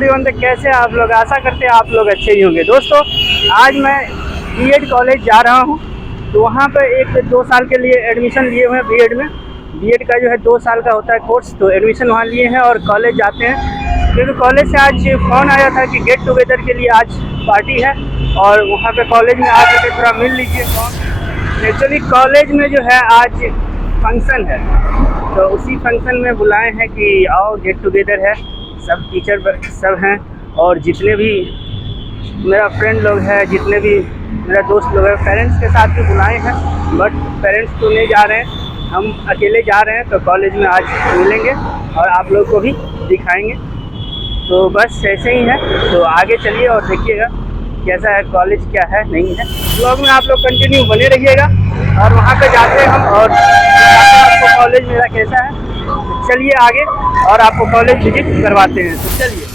Everyone, तो कैसे हैं आप लोग। आशा करते हैं आप लोग अच्छे ही होंगे। दोस्तों, आज मैं बीएड कॉलेज जा रहा हूं, तो वहां पर एक 2 साल के लिए एडमिशन लिए हुए हैं बीएड में। बीएड का जो है 2 साल का होता है कोर्स, तो एडमिशन वहां लिए हैं और कॉलेज जाते हैं। क्योंकि कॉलेज से आज फ़ोन आया था कि गेट टुगेदर के लिए आज पार्टी है और वहाँ पे कॉलेज में आकर के थोड़ा मिल लीजिए। एक्चुअली कॉलेज में जो है आज फंक्शन है, तो उसी फंक्शन में बुलाए हैं कि आओ गेट टुगेदर है, सब टीचर सब हैं और जितने भी मेरा फ्रेंड लोग हैं, जितने भी मेरा दोस्त लोग हैं, पेरेंट्स के साथ भी बुलाए हैं। बट पेरेंट्स तो नहीं जा रहे हैं, हम अकेले जा रहे हैं। तो कॉलेज में आज मिलेंगे और आप लोग को भी दिखाएंगे। तो बस ऐसे ही है, तो आगे चलिए और देखिएगा कैसा है कॉलेज, क्या है नहीं है। ब्लॉग में आप लोग कंटिन्यू बने रहिएगा और वहाँ पे जाते हैं हम और आपको कॉलेज मेरा कैसा है। तो चलिए आगे और आपको कॉलेज विजिट करवाते हैं। तो चलिए।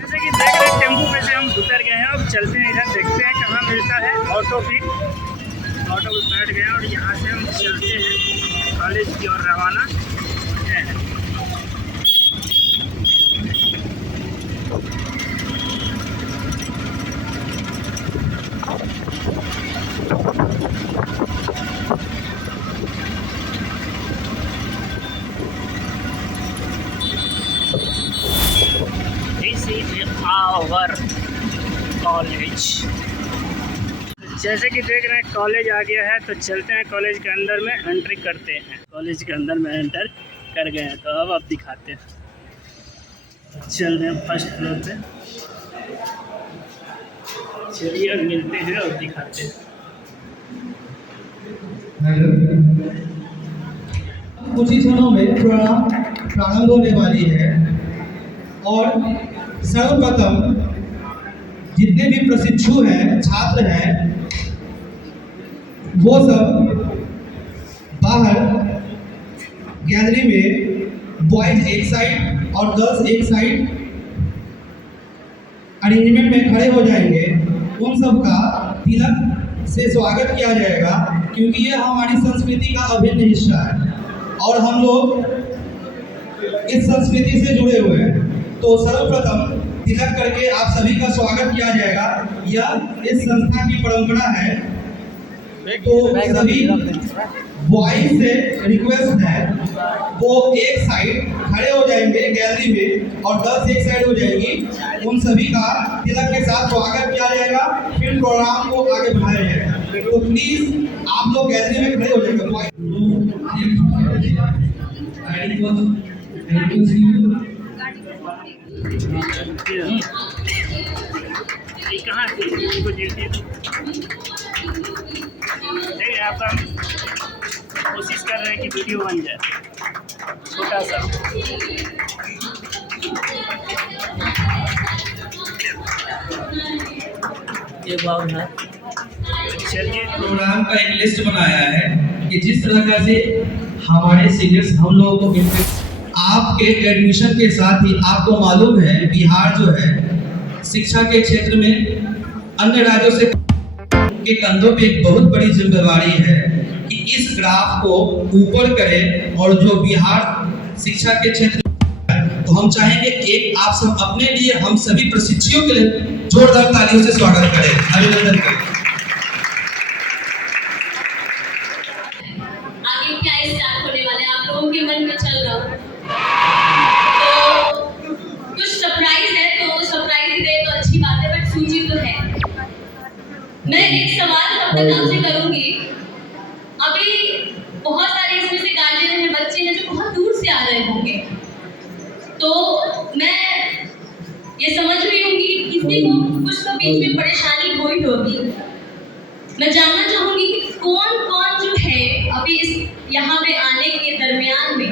जैसे कि देख रहे हैं टेम्पू पे से हम उतर गए हैं। अब चलते हैं इधर, देखते हैं कहाँ मिलता है ऑटो। भी ऑटो में बैठ गए और यहाँ से हम चलते हैं कॉलेज की ओर रवाना होते हैं। This is our college. जैसे कि देख रहे हैं कॉलेज आ गया है, तो चलते हैं कॉलेज के अंदर में एंट्री करते हैं। कॉलेज के अंदर में एंटर कर गए हैं, तो अब आप दिखाते हैं। चल रहे हैं फर्स्ट फ्लोर पे, चलिए अब मिलते हैं और दिखाते हैं। कुछ ही क्षणों में प्रोग्राम प्रारंभ होने वाली है और सर्वप्रथम जितने भी प्रशिक्षु हैं, छात्र हैं, वो सब बाहर गैलरी में बॉयज एक साइड और गर्ल्स एक साइड अरेंजमेंट में खड़े हो जाएंगे। उन सब का तिलक से स्वागत किया जाएगा, क्योंकि ये हमारी संस्कृति का अभिन्न हिस्सा है और हम लोग इस संस्कृति से जुड़े हुए हैं। तो सर्वप्रथम तिलक करके आप सभी का स्वागत किया जाएगा। यह इस संस्था की परंपरा है। तो सभी बॉयज से रिक्वेस्ट है, वो एक साइड खड़े हो जाएंगे गैलरी में और गर्ल्स एक साइड हो जाएंगी। उन सभी का तिलक के साथ स्वागत किया जाएगा, फिर प्रोग्राम को आगे बढ़ाया जाएगा। तो प्लीज आप लोग गैलरी में खड़े हो जाएंगे। कहाँ यहाँ पर हम कोशिश कर रहे हैं कि वीडियो बन जाए छोटा सा। ये बात है। चलिए, प्रोग्राम का एक लिस्ट बनाया है कि जिस तरह का से हमारे सीनियर्स हम लोगों को मिलते, आपके एडमिशन के साथ ही आपको मालूम है बिहार जो है शिक्षा के क्षेत्र में अन्य राज्यों से के कंधों पे एक बहुत बड़ी जिम्मेदारी है कि इस ग्राफ को ऊपर करें और जो बिहार शिक्षा के क्षेत्र, तो हम चाहेंगे एक आप सब अपने लिए, हम सभी प्रशिक्षुओं के लिए जोरदार तालियों से स्वागत करें, अभिनंदन करें। आगे क्या स्टार्ट होने वाले आप लोगों के मन में चल रहा हो, तो कुछ सरप्राइज है, तो सरप्राइज दे तो अच्छी बात है, बट सूची तो है। मैं एक सवाल तब तक आपसे करूंगी। अभी बहुत सारे इसमें से गार्जियन हैं, बच्चे हैं जो बहुत दूर से आ रहे होंगे, तो मैं ये समझ रही हूँ कि किसी को कुछ तो बीच में परेशानी हुई होगी। मैं जानना चाहूंगी कि कौन कौन जो है अभी इस यहाँ पे आने के दरमियान में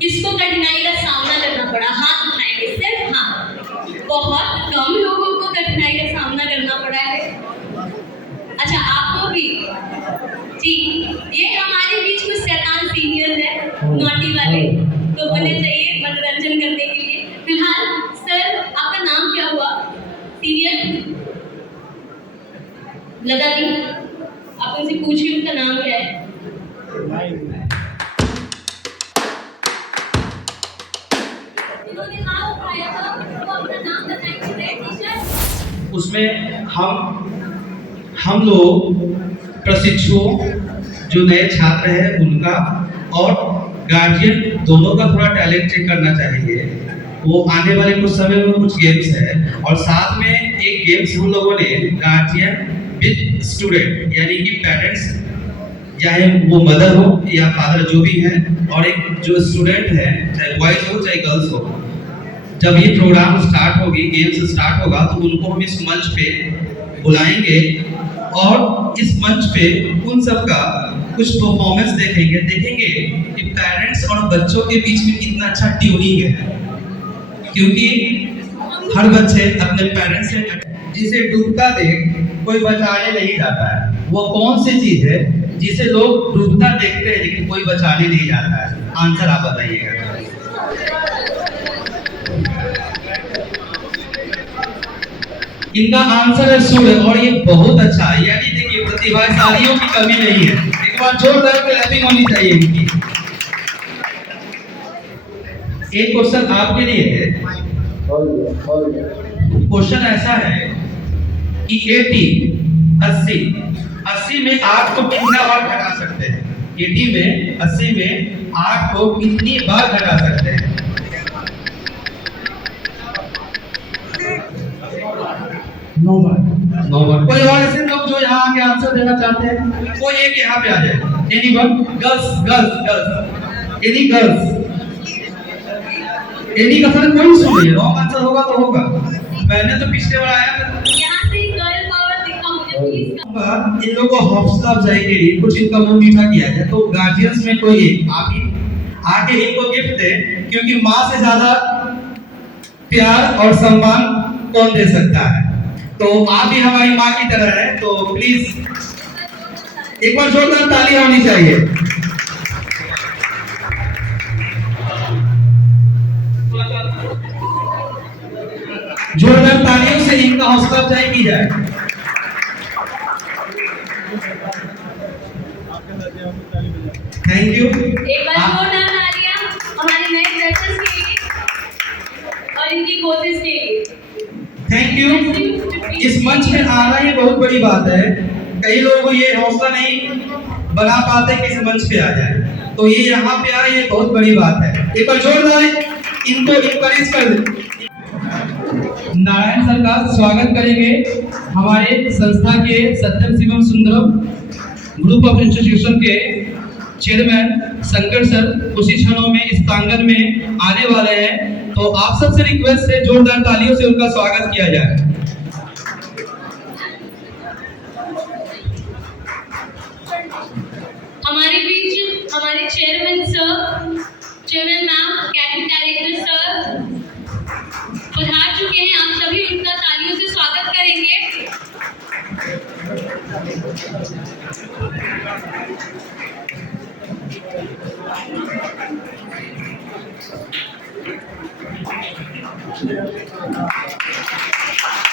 किसको कठिनाई का सामना करना पड़ा। हाथ उठाएंगे सिर्फ, हाँ, बहुत कम लोगों कठिनाई का सामना करना पड़ा है। अच्छा, आपको भी जी। ये हमारे बीच कुछ शैतान सीनियर है, नॉटी वाले, तो होने चाहिए मनोरंजन करने के लिए। फिलहाल सर, आपका नाम क्या हुआ? सीनियर लता जी, आप उनसे पूछिए उनका नाम क्या है। इन्होंने हाथ उठाया था, वो अपना नाम बताएंगे। Red T-shirt. उसमें हम लोग प्रशिक्षुओं जो नए छात्र हैं उनका और गार्जियन दोनों का थोड़ा टैलेंट चेक करना चाहेंगे। वो आने वाले कुछ समय में कुछ गेम्स है और साथ में एक गेम्स हम लोगों ने गार्जियन विद स्टूडेंट यानी कि पेरेंट्स चाहे वो मदर हो या फादर जो भी है और एक जो स्टूडेंट है चाहे बॉयज हो चाहे गर्ल्स हो, जब ये प्रोग्राम स्टार्ट होगी, गेम्स स्टार्ट होगा तो उनको हम इस मंच पे बुलाएंगे और इस मंच पे उन सब का कुछ परफॉर्मेंस देखेंगे कि पेरेंट्स और बच्चों के बीच में कितना अच्छा ट्यूनिंग है, क्योंकि हर बच्चे अपने पेरेंट्स से जिसे डूबता देख कोई बचाने नहीं जाता है। वो कौन सी चीज है जिसे लोग डूबता देखते हैं लेकिन कोई बचाने नहीं जाता है? आंसर आप बताइएगा। इनका आंसर है सूर्य, और ये बहुत अच्छा है। यानी देखिए प्रतिभाशालियों की कमी नहीं है। एक बार जोरदार क्लैपिंग होनी चाहिए इनकी। एक क्वेश्चन आपके लिए है। क्वेश्चन ऐसा है कि 80 में 8 को कितना बार घटा सकते हैं? 80 में 8 को कितनी बार घटा सकते हैं? 9 बार। कोई और ऐसे लोग जो यहाँ आके आंसर देना चाहते हैं? कोई एक यहाँ पे आ जाए। Anyone? Girls. Any girls? Any का सर कोई सुन रही है? रॉन्ग आंसर होगा तो होगा। मैंने तो पिछले बार आया था। यहाँ से गर्ल पावर दिखा मुझे प्लीज। इन लोगों को हौसला अफजाई के लिए कुछ इनका मुंह मीठा किया जाए। तो गार्जियंस में कोई आप ही आके इनको गिफ्ट दे, क्योंकि माँ से ज्यादा प्यार और सम्मान कौन दे सकता है? तो आप भी हमारी माँ की तरह है, तो प्लीज एक बार जोरदार ताली होनी चाहिए। जोरदार तालियों से इनका हौसला अफजाई की जाए। Thank you. एक बार जोरदार तालियां हमारे नए फ्रेशर्स के लिए और इनकी कोशिश के लिए। Thank you. इस मंच में आना ही बहुत बड़ी बात है। कई लोगों को ये हौसला नहीं बना पाते कि इस मंच पे आ जाए, तो ये यहाँ पे आए, ये बहुत बड़ी बात है। एक बार जोरदार इनको इंकरेज कर दे। नारायण सर का स्वागत करेंगे हमारे संस्था के Satyam Shivam Sundaram group of institution के चेयरमैन शंकर सर कुछ ही क्षणों में इस प्रांगण में आने वाले हैं, तो आप सबसे रिक्वेस्ट है जोरदार तालियों से उनका स्वागत किया जाए। हमारे बीच हमारे chairman sir, chairman ma'am, cabinet director sir पधार चुके हैं। आप सभी उनका तालियों से स्वागत करेंगे।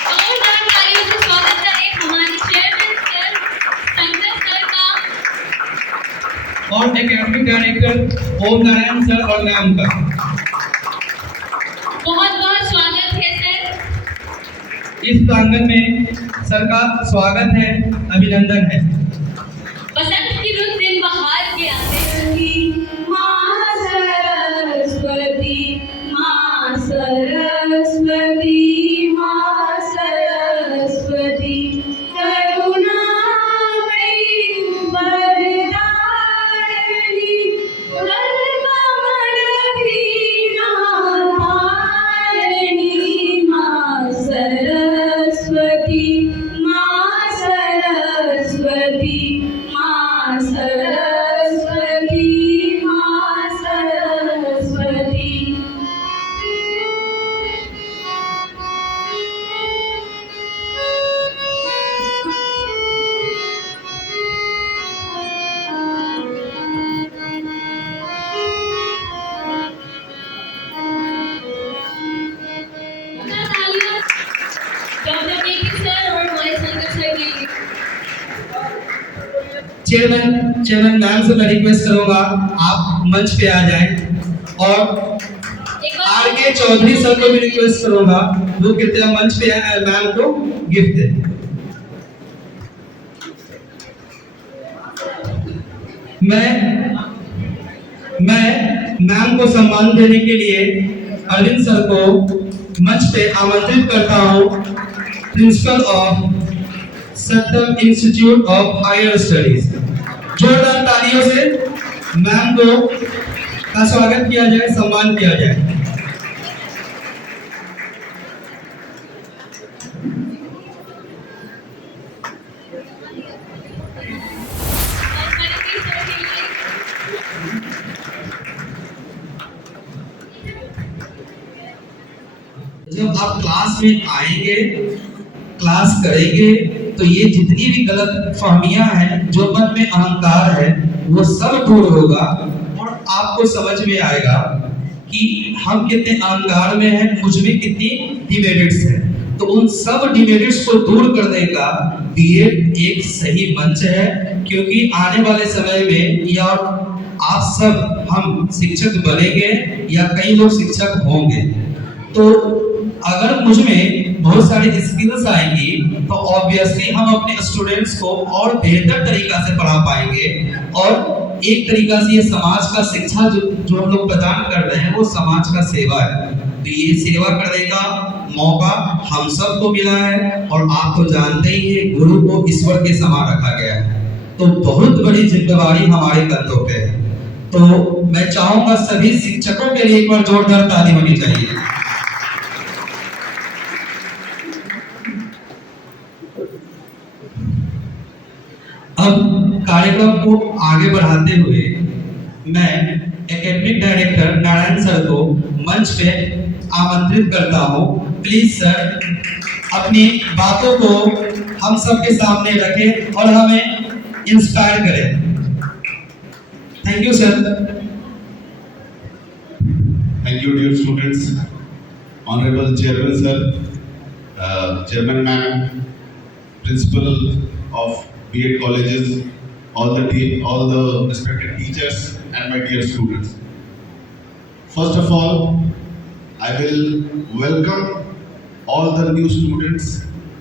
जोरदार तालियों से स्वागत करें हमारे चेयरमैन सर शंकर सर का और एकेडमिक डायरेक्टर ओम नारायण सर और नाम का बहुत बहुत स्वागत है सर। इस प्रांगण में सर का स्वागत है, अभिनंदन है। बसंत की रुत दिन बहार के आते की माँ सरस्वती, माँ सरस्वती, माँ सरस्वती करुणामयी वरदायिनी माँ सरस्वती, माँ सरस्वती, माँ सरस्वती। चेयरमैन मैम से मैं रिक्वेस्ट करूंगा आप मंच पे आ जाएं और एक बार आर के चौधरी सर को भी रिक्वेस्ट करूंगा वो कृपया मंच पे मैम को गिफ्ट दें। मैं मैम को सम्मान देने के लिए अरविंद सर को मंच पे आमंत्रित करता हूं। Principal of Satyam institute of higher studies, जोरदार तालियों से मैम को का स्वागत किया जाए, सम्मान किया जाए। जब आप क्लास में आएंगे, क्लास करेंगे, तो ये जितनी भी गलत फहमियां हैं, जो मन में अहंकार है, वो सब दूर होगा और आपको समझ में आएगा कि हम कितने अहंकार में हैं, मुझ में कितनी डिमेरिट्स हैं। तो उन सब डिमेरिट्स को दूर करने का बीएड एक सही मंच है, क्योंकि आने वाले समय में या आप सब हम शिक्षक बनेंगे या कई लोग शिक्षक होंगे, तो अगर मुझ में बहुत सारी स्किल्स आएंगी तो ऑब्वियसली हम अपने स्टूडेंट्स को और बेहतर तरीका से पढ़ा पाएंगे और एक तरीका से ये समाज का शिक्षा जो हम लोग प्रदान कर रहे हैं वो समाज का सेवा है। तो ये सेवा करने का मौका हम सबको मिला है और आप तो जानते ही हैं गुरु को ईश्वर के समान रखा गया है, तो बहुत बड़ी जिम्मेदारी हमारे कंधों पे है। तो मैं चाहूंगा सभी शिक्षकों के लिए एक बार जोरदार ताली होनी चाहिए। अब कार्यक्रम को आगे बढ़ाते हुए मैं एकेडमिक डायरेक्टर नारायण सर को मंच पे आमंत्रित करता हूं। प्लीज सर अपनी बातों को हम सबके सामने रखें और हमें इंस्पायर करें। Thank you sir. Thank you, dear students, Honorable Chairman sir, Chairman ma'am, Principal of B.Ed colleges, all the respected teachers, and my dear students. First of all, I will welcome all the new students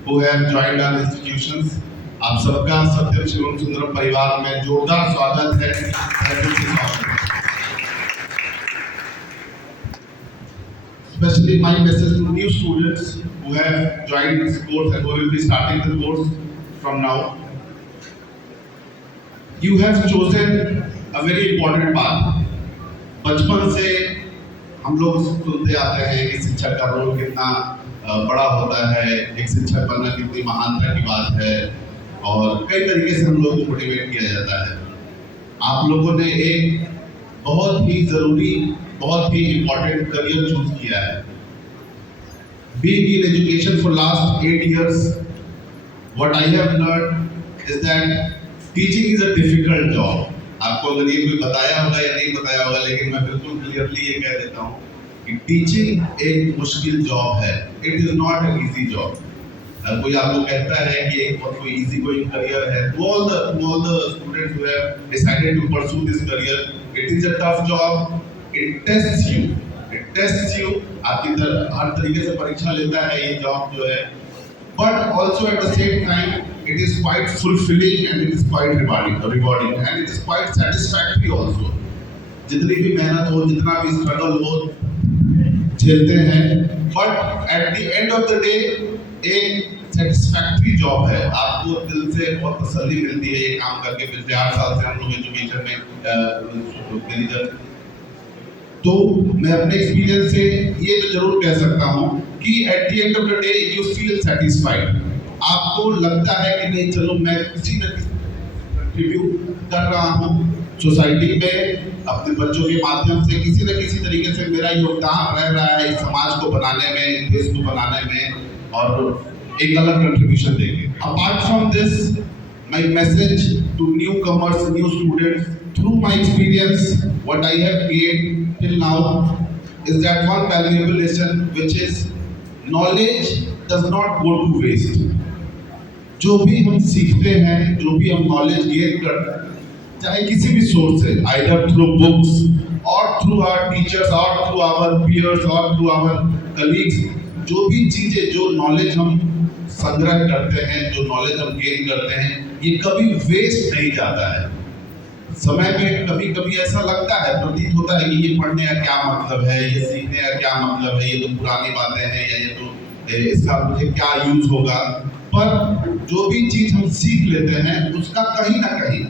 who have joined our institutions. आप सबका सत्यम शिवम सुंदरम परिवार में जोरदार स्वागत है। Especially my message to new students who have joined this course and who will be starting the course from now. You have chosen a very important path. बचपन से हम लोग सुनते आते हैं कि शिक्षक का रोल कितना बड़ा होता है, एक शिक्षक बनना कितनी महानता की बात है और कई तरीके से हम लोगों को मोटिवेट किया जाता है। आप लोगों ने एक बहुत ही जरूरी, बहुत ही इम्पोर्टेंट करियर चूज किया है। Being in education for last 8 years, what I have learned is that teaching is a difficult job. आपको अगर ये कोई बताया होगा या नहीं बताया होगा, लेकिन मैं बिल्कुल क्लियरली ये कह देता हूँ कि टीचिंग एक मुश्किल जॉब है। It is not an easy job. कोई आपको कहता है कि एक बहुत कोई इजी कोई करियर है, to all the students who have decided to pursue this career, it is a tough job. It tests you. It tests you. आपकी हर तरीके से परीक्षा लेता है ये जॉब जो है, but also at the same time it is quite fulfilling and it is quite rewarding and it is quite satisfactory also. जितनी भी मेहनत हो, जितना भी स्ट्रगल हो, झेलते हैं, but at the end of the day एक सेटिस्फैक्टरी जॉब है। आपको दिल से बहुत तसल्ली मिलती है ये काम करके। पिछले 8 साल से हम लोग एजुकेशन में मेरी तो मैं अपने एक्सपीरियंस से ये तो जरूर कह सकता हूँ कि at the end of the day you feel satisfied. आपको लगता है कि नहीं, चलो मैं किसी न किसी कंट्रीब्यूट कर रहा हूँ सोसाइटी में, अपने बच्चों के माध्यम से किसी न किसी तरीके से मेरा योगदान रह रहा है इस समाज को बनाने में, देश को बनाने में और एक अलग कंट्रीब्यूशन देंगे। Apart from this, my message to newcomers, new students, through my experience, what I have gained till now is that one valuable lesson, which is knowledge does not go to waste. जो भी हम सीखते हैं, जो भी हम knowledge gain करते हैं, चाहे किसी भी सोर्स से, आइदर थ्रू बुक्स और थ्रू आवर टीचर्स और थ्रू आवर पीयर्स और थ्रू आवर कलीग्स, जो भी चीजें, जो नॉलेज हम संग्रह करते हैं, जो नॉलेज हम गेन करते हैं, ये कभी वेस्ट नहीं जाता है। समय में कभी कभी ऐसा लगता है, प्रतीत होता है कि ये पढ़ने का क्या मतलब है, ये सीखने का क्या मतलब है, ये तो पुरानी बातें हैं, या ये तो इसका मुझे क्या यूज होगा। पर जो भी चीज हम सीख लेते हैं उसका कहीं ना कहीं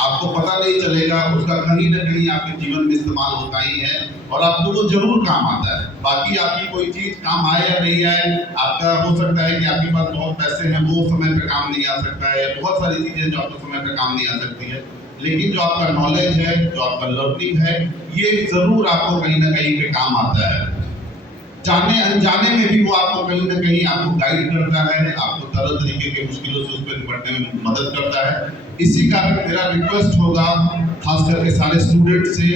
आपको पता नहीं चलेगा, उसका कहीं ना कहीं आपके जीवन में इस्तेमाल होता ही है और आपको वो जरूर काम आता है। बाकी आपकी कोई चीज काम आए या नहीं आए, आपका हो सकता है कि आपके पास बहुत पैसे हैं, वो समय पे काम नहीं आ सकता है, बहुत सारी चीजें जो आपको समय पे काम नहीं आ सकती है, लेकिन जो आपका नॉलेज है, जो आपका लर्निंग है, ये जरूर आपको कहीं ना कहीं पे काम आता है। जाने अनजाने में भी वो आपको कहीं ना कहीं आपको गाइड करता है, आपको तरह तरीके के मुश्किलों से उस पर निपटने में मदद करता है। इसी कारण मेरा रिक्वेस्ट होगा खास करके सारे स्टूडेंट से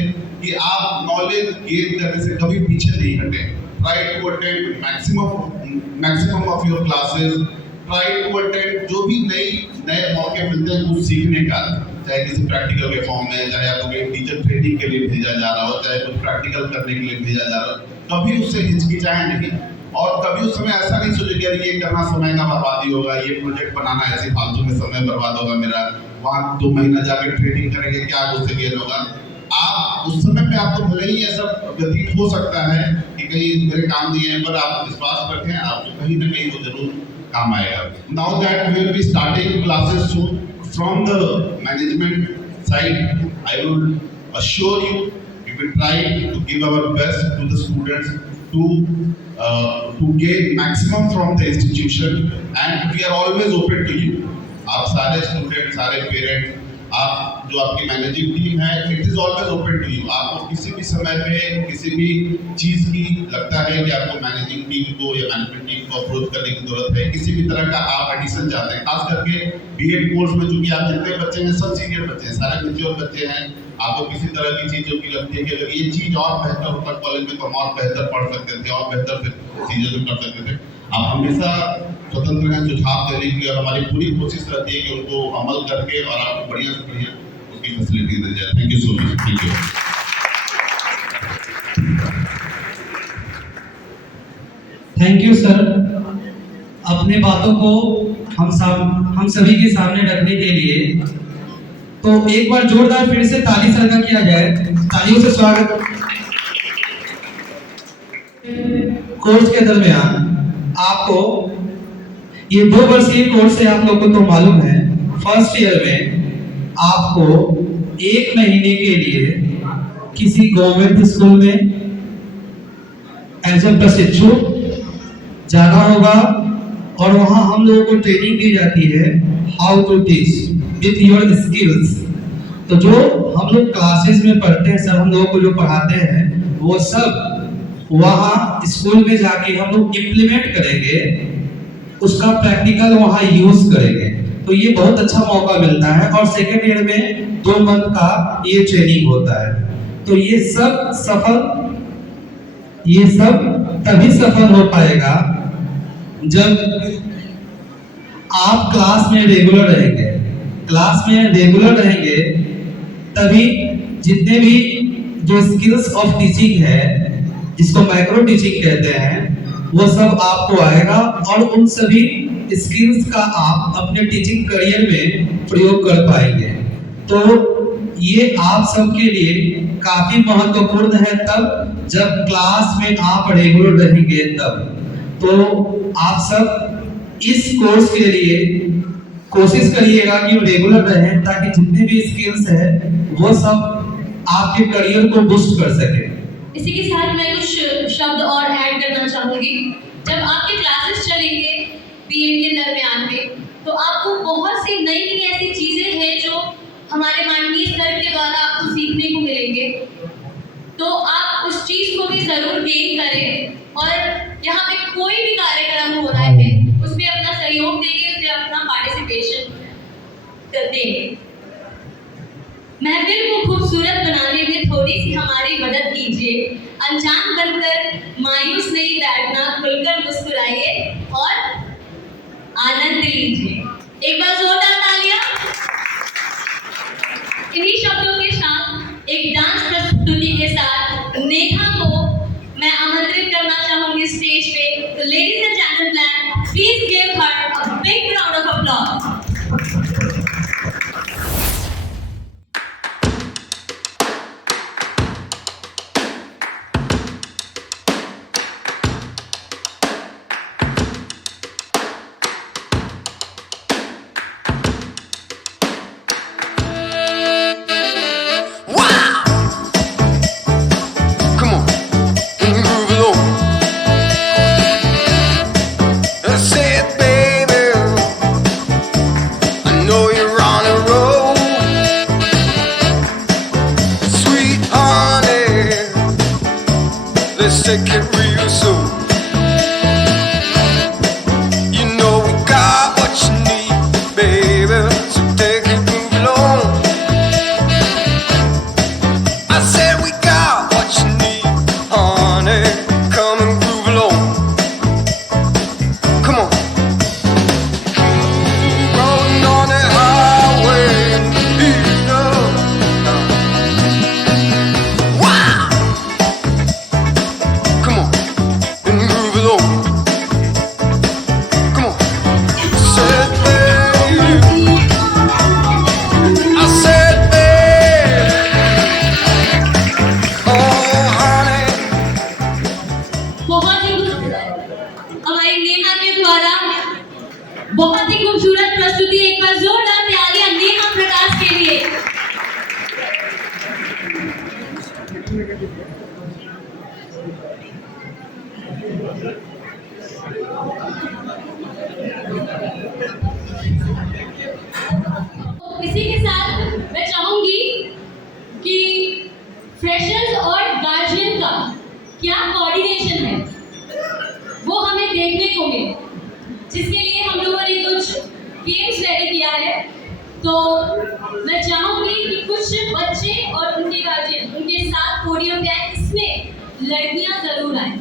कि आप नॉलेज गेन करने से कभी पीछे नहीं हटें। Try to attend maximum of your classes, try to attend जो भी नए मौके मिलते हैं कुछ सीखने का, चाहे किसी प्रैक्टिकल के फॉर्म में, चाहे आपको कहीं टीचर ट्रेनिंग के लिए भेजा जा रहा हो, चाहे कुछ प्रैक्टिकल करने के लिए भेजा जा रहा हो, कभी उससे हिचकिचाएं नहीं और कभी उस समय ऐसा नहीं सोचे कि ये करना समय का बर्बादी होगा, ये प्रोजेक्ट बनाना ऐसे फालतू में समय बर्बाद होगा मेरा, वहाँ 2 महीना जाकर ट्रेनिंग करेंगे, क्या उससे गेन होगा। आप उस समय पे आपको भले ही ऐसा व्यतीत हो सकता है कि कहीं मेरे काम नहीं है, पर आप विश्वास रखें, आपको कहीं ना कहीं वो जरूर काम आएगा। Now that we will be starting classes soon from the management side, I will assure you we will try to give our best to the students to gain maximum from the institution and we are always open to you। आप सारे student, सारे parents, आप जो आपकी managing team है, it is always open to you. आपको किसी भी समय पे किसी भी चीज की लगता है कि आपको मैनेजिंग टीम को या मैनेजमेंट टीम को अप्रोच करने की जरूरत है, किसी भी तरह का आप एडिशन चाहते हैं, खास करके बीएड कोर्स में चूंकि आप जितने बच्चे हैं सब सीनियर बच्चे हैं, सारे मैच्योर बच्चे हैं, आपको किसी तरह की चीजों की लगती है कि अगर ये चीज और बेहतर होता कॉलेज में तो हम और बेहतर पढ़ सकते थे और बेहतर चीजें जो कर सकते थे, आप हमेशा स्वतंत्र हैं सुझाव देने के लिए और हमारी पूरी कोशिश रहती है कि उनको अमल करके और आपको बढ़िया से बढ़िया उसकी फैसिलिटी दी जाए। Thank you so much. Thank you. Thank you sir, अपने बातों को हम सभी के सामने रखने के लिए। तो एक बार जोरदार फिर से ताली से अदा किया जाए, तालियों से स्वागत। कोर्स के दरमियान आपको ये 2 वर्षीय कोर्स है, आप लोगों को तो मालूम है, फर्स्ट ईयर में आपको 1 महीने के लिए किसी गवर्नमेंट स्कूल में एज ए प्रशिक्षु जाना होगा और वहाँ हम लोगों को ट्रेनिंग दी जाती है how to teach with your skills. तो जो हम लोग क्लासेस में पढ़ते हैं, सर हम लोगों को जो पढ़ाते हैं वो सब वहाँ स्कूल में जाके हम लोग इम्प्लीमेंट करेंगे, उसका प्रैक्टिकल वहाँ यूज करेंगे। तो ये बहुत अच्छा मौका मिलता है और सेकेंड ईयर में 2 मंथ का ये ट्रेनिंग होता है। तो ये सब तभी सफल हो पाएगा जब आप क्लास में रेगुलर रहेंगे। क्लास में रेगुलर रहेंगे तभी जितने भी जो स्किल्स ऑफ टीचिंग है, जिसको माइक्रो टीचिंग कहते हैं, वो सब आपको आएगा और उन सभी स्किल्स का आप अपने टीचिंग करियर में प्रयोग कर पाएंगे। तो ये आप सबके लिए काफी महत्वपूर्ण है तब जब क्लास में आप रेगुलर रहेंगे तब। तो आप सब इस कोर्स के लिए कोशिश करिएगा कि रेगुलर रहें ताकि जितने भी स्किल्स है वो सब आपके करियर को बूस्ट कर सके। इसी के साथ मैं कुछ शब्द और ऐड करना चाहूँगी। जब आपके क्लासेस चलेंगे बीएड के दरमियान में, तो आपको बहुत सी नई नई ऐसी चीज़ें हैं जो हमारे माननीय सर के द्वारा आपको सीखने को मिलेंगे। तो आप उस चीज़ को भी ज़रूर गेन करें और यहाँ पे कोई भी कार्यक्रम हो रहा है उसमें अपना सहयोग देंगे, उसमें अपना पार्टिसिपेशन देंगे। महफिल को खूबसूरत बनाने में थोड़ी सी हमारी मदद कीजिए। अनजान बनकर मायूस नहीं बैठना, खुलकर मुस्कुराइए और आनंद लीजिए। एक बार जोरदार तालियां। इन्हीं शब्दों के साथ एक डांस प्रस्तुति के साथ नेहा को मैं आमंत्रित करना चाहूंगी स्टेज पे। तो ladies and gentleman, please give her a big round of applause. Let's take it real soon. You know we got what you need, baby. So take it, move along. I said we got what you need, honey. Come and groove along. Come on. Rolling on the highway, you know. Wow. Come on, and move along. Come on. Said baby, I said baby, oh honey. बहुत ही हमारी नेहा के द्वारा बहुत ही खूबसूरत प्रस्तुति। एक बार जोरदार तालियां नेहा प्रकाश के लिए। इसी के साथ मैं चाहूंगी कि फ्रेशर्स और गार्जियन का क्या कोऑर्डिनेशन है वो हमें देखने को मिले, जिसके लिए हम लोगों ने कुछ गेम्स रेडी किया है। तो मैं चाहूंगी कि कुछ बच्चे और उनके गार्जियन उनके साथ पोडियम पे आए। इसमें लड़कियां जरूर आए,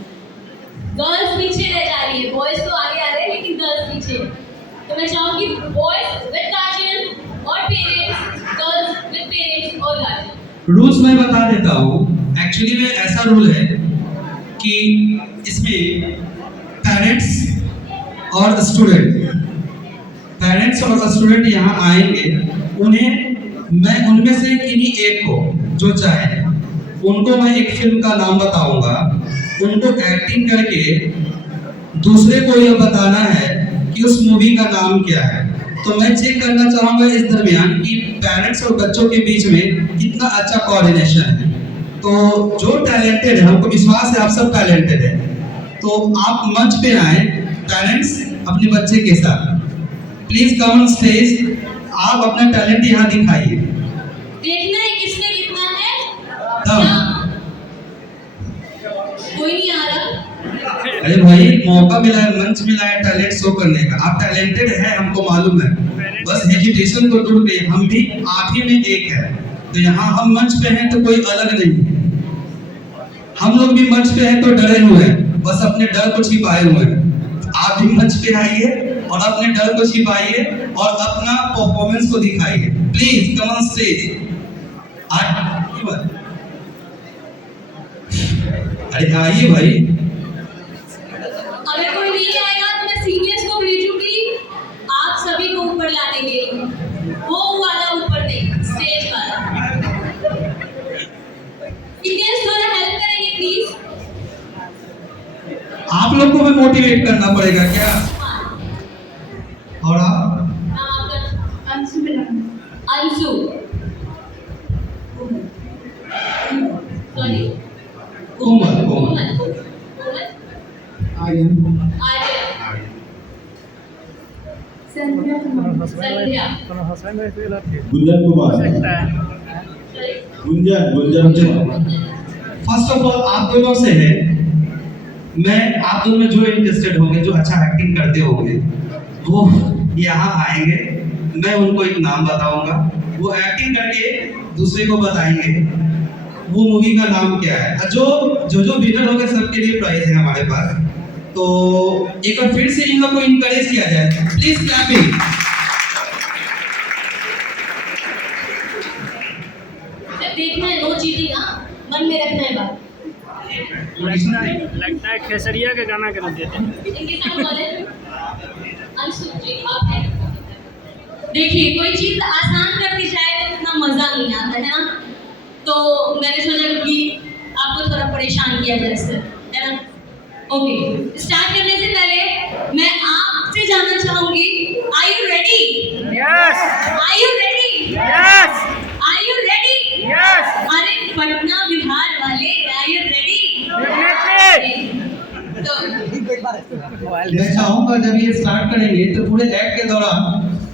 गर्ल्स पीछे रह जा रही है, बॉयज तो आगे आ रहे हैं लेकिन गर्ल्स पीछे। तो मैं चाहूंगी बॉयज विद गार्जियन और पेरेंट्स, गर्ल्स विद पेरेंट्स और गार्जियन। रूल्स मैं बता देता हूँ। एक्चुअली में ऐसा रूल है कि इसमें पेरेंट्स और स्टूडेंट यहाँ आएंगे। उन्हें मैं उनमें से किन्हीं एक को जो चाहे उनको मैं एक फिल्म का नाम बताऊंगा। उनको एक्टिंग करके दूसरे को यह बताना है कि उस मूवी का नाम क्या है। तो मैं चेक करना चाहूंगा इस दरमियान कि पेरेंट्स और बच्चों के बीच में कितना अच्छा कोऑर्डिनेशन है। तो जो टैलेंटेड है, हमको विश्वास है आप सब टैलेंटेड है, तो आप मंच पे आए पेरेंट्स अपने बच्चे के साथ। प्लीज कम ऑन स्टेज, आप अपना टैलेंट यहाँ दिखाइए। देखना है किसने कितना है। कोई नहीं आ रहा। अरे भाई, मौका मिला है, मंच मिला है टैलेंट शो करने का। आप टैलेंटेड है, हमको मालूम है, बस हेजिटेशन को दूर करिए। हम भी आप ही में एक है। तो यहाँ हम मंच पे हैं तो कोई अलग नहीं। हम लोग भी मंच पे हैं तो डरे हुए हैं, बस अपने डर को छिपाए हुए हैं। आप भी मंच पे आइए और अपने डर को छिपाइए और अपना परफॉर्मेंस को दिखाइए। Please come on stage. अरे आइए भाई। अगर कोई नहीं आएगा तो मैं सीनियर्स को भेजूंगी आप सभी को ऊपर लाने के लिए। वो वाला ऊपर नहीं, स्टेज वाला। सीनियर्स थोड़ा हेल्प करेंगे प्लीज। आप लोग को भी मोटिवेट करना पड़ेगा क्या? और आप? Anshu sorry Komal Aryan Sandhya Gunjan Kumar first of all आप दोनों से है, मैं आप दोनों में जो इंटरेस्टेड होंगे, जो अच्छा एक्टिंग करते होंगे, वो यहाँ आएंगे। मैं उनको एक नाम बताऊंगा, वो एक्टिंग करके दूसरे को बताएंगे वो मूवी का नाम क्या है। जो विनर होंगे सबके लिए प्राइज है हमारे पास। तो एक बार फिर से इन लोग को इनकरेज किया जाए, प्लीज क्लैपिंग। देखना है, नो चीटिंग, हाँ, मन में रखना है बात। लगता है खेसरिया के गाना कर देते हैं। इनके साथ बोले अंशु जी आप हैं। देखिए कोई चीज आसान करती जाए तो इतना मजा नहीं आता है ना, तो मैंने सोचा कि आपको थोड़ा परेशान किया जाए सर, है ना। ओके, स्टार्ट करने से पहले मैं आपसे जानना चाहूंगी, are you ready? Yes are you ready? Yes are you ready? Yes अरे पटना बिहार वाले, आर यू रेडी? तो मैं चाहूंगा जब ये स्टार्ट करेंगे तो पूरे एक्ट के दौरान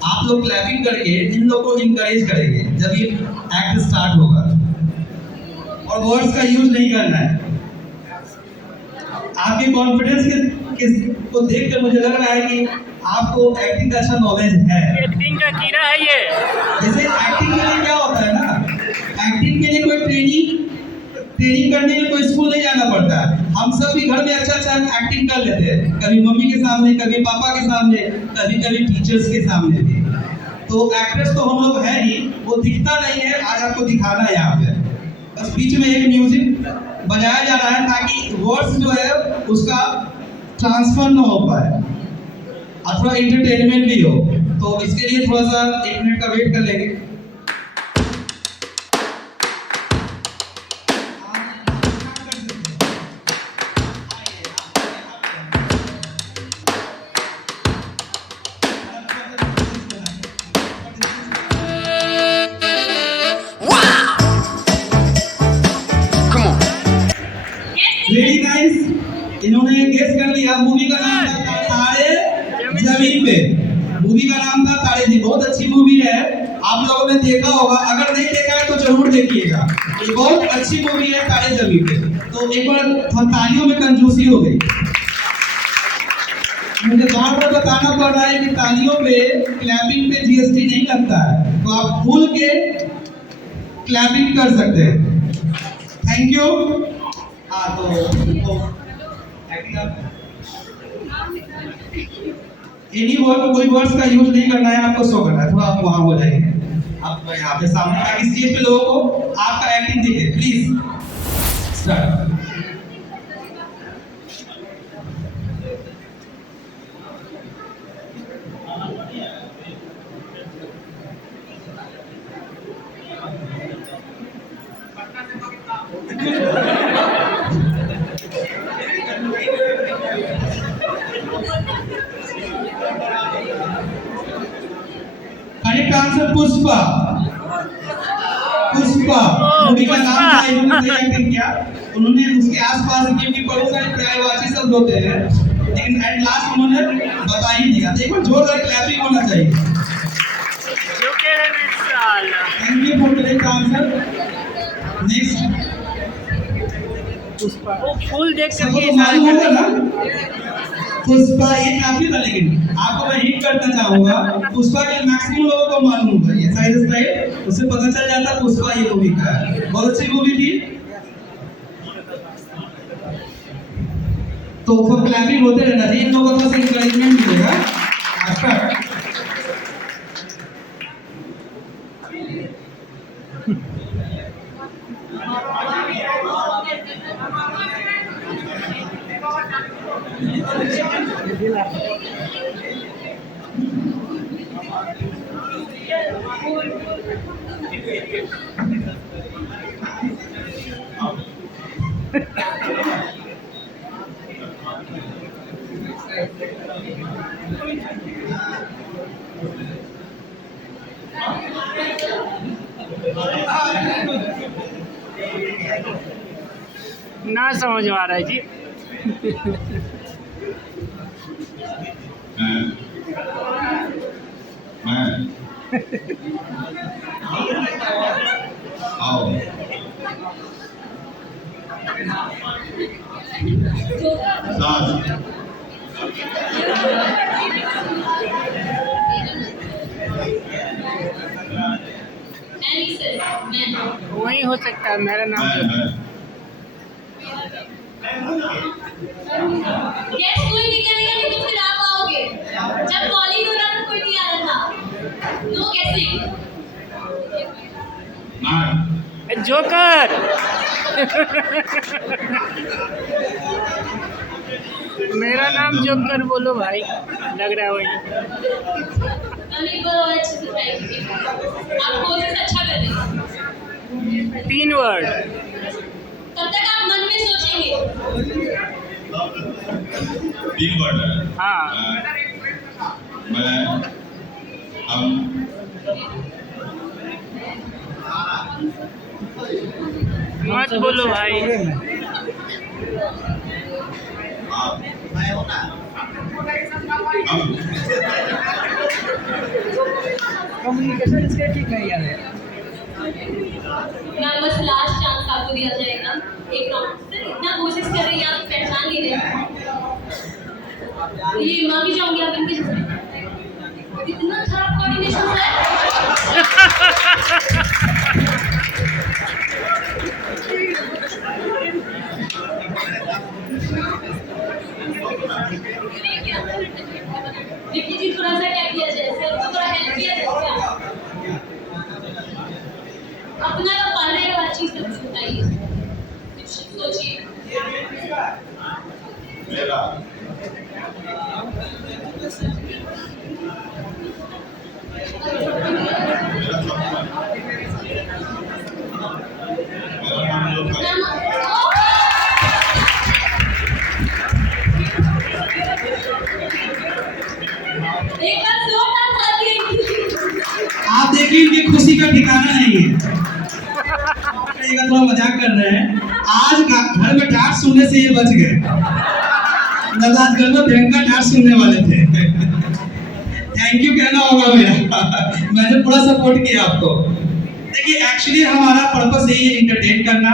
आप लोग क्लैपिंग करके इन लोगों को इनकरेज करेंगे जब ये एक्ट स्टार्ट होगा, और वर्ड्स का यूज नहीं करना है। आपके कॉन्फिडेंस को देखकर मुझे लग रहा है कि आपको एक्टिंग का अच्छा नॉलेज है। एक्टिंग का कीड़ा है ये। जैसे एक्टिंग के लिए क्या होता है ना, एक्टिंग के लिए कोई ट्रेनिंग करने के लिए कोई स्कूल नहीं जाना पड़ता है। हम सब भी घर में अच्छा एक्टिंग कर लेते हैं, कभी मम्मी के सामने, कभी पापा के सामने, कभी टीचर्स के सामने भी। तो एक्ट्रेस तो हम लोग है ही, वो दिखता नहीं है, आज आपको दिखाना है यहाँ पे। बस बीच में एक म्यूजिक बजाया जा रहा है ताकि वर्ड्स जो है उसका ट्रांसफर ना हो पाए और थोड़ा एंटरटेनमेंट भी हो। तो इसके लिए थोड़ा सा 1 मिनट का वेट कर लेंगे। वेरी नाइस, इन्होंने गेस कर लिया। मूवी का नाम था तारे जमीन पे। मूवी का नाम था तारे जी, बहुत अच्छी मूवी है, आप लोगों ने देखा होगा, अगर नहीं देखा है तो जरूर देखिएगा। ये बहुत अच्छी मूवी है तारे जमीन पे। तो एक बार तालियों में कंजूसी हो गई। मुझे बार बार बताना पड़ रहा है कि तालियों पे क्लैपिंग पे जीएसटी नहीं लगता है, तो आप भूल के क्लैपिंग कर सकते हैं। Thank you. हाँ तो एनी वर्ड, कोई वर्ड्स का यूज नहीं करना है, आपको शो करना है। थोड़ा आप वहाँ हो जाएंगे, आप यहाँ पे सामने, ताकि स्टेज पे लोगों को आपका एक्टिंग दिखे। Please start. Correct answer Pushpa. Pushpa movie का नाम था, इन्होंने सही एक्टिंग किया। उन्होंने उसके आसपास क्योंकि बहुत सारे पर्यायवाची शब्द होते हैं, लेकिन एट लास्ट उन्होंने बता ही दिया। एक बार जोरदार क्लैपिंग होना चाहिए। Thank you for correct answer. Next Pushpa, वो फूल देख सबको के तो मालूम होगा ना पुष्पा, ये काफी था, लेकिन आपको मैं हिट करना चाहूंगा। पुष्पा के मैक्सिमम लोगों को मालूम होगा ये साइड स्टाइल, उससे पता चल जाता पुष्पा ये मूवी का है। बहुत अच्छी मूवी थी। तो फिर क्लैपिंग होते रहना चाहिए, इन लोगों को थोड़ा सा इंकरेजमेंट मिलेगा। स्टार्ट। ना समझ में आ रहा है जी। मैं आओ साथ एनी सर, मैं वही हो सकता है, मेरा नाम मैं गैस कोई नहीं करेगा, लेकिन फिर आप आओगे। जब कॉलिंग हो रहा था कोई नहीं आ रहा था। No guessing. Joker. Mera Naam joker बोलो भाई, लग रहा है वही। हम एक बार और अच्छे से ट्राई कीजिए। आप कोशिश अच्छा कर रहे हैं। 3 वर्ड। तब तक आप मन में सोचेंगे। 3 वर्ड है। हाँ। मैं हम मत बोलो भाई। कम्युनिकेशन इसके ठीक नहीं है। मैं बस लास्ट चांस आपको दिया जाएगा। एक राउंड सर इतना कोशिश कर रही हैं, आप पहचान नहीं रहे। ये माफी चाहूंगी आप इनके इतना खराब कोऑर्डिनेशन है। विक्की जी थोड़ा सा क्या किया जाए, सर को थोड़ा हेल्प किया जाए क्या? अपना तो पढ़ रहे हो, अच्छी से बताइए, कुछ सोचिए। मेरा एक बार जोरदार ताली। आप देखिए इनकी खुशी का ठिकाना नहीं है। थोड़ा मजाक कर रहे हैं। आज घर में डांट सुनने से ये बच गए, आज घर में भयंकर डांट सुनने वाले थे। थैंक यू कहना होगा भैया, मैंने पूरा सपोर्ट किया आपको। देखिए एक्चुअली हमारा पर्पस यही है, एंटरटेन करना।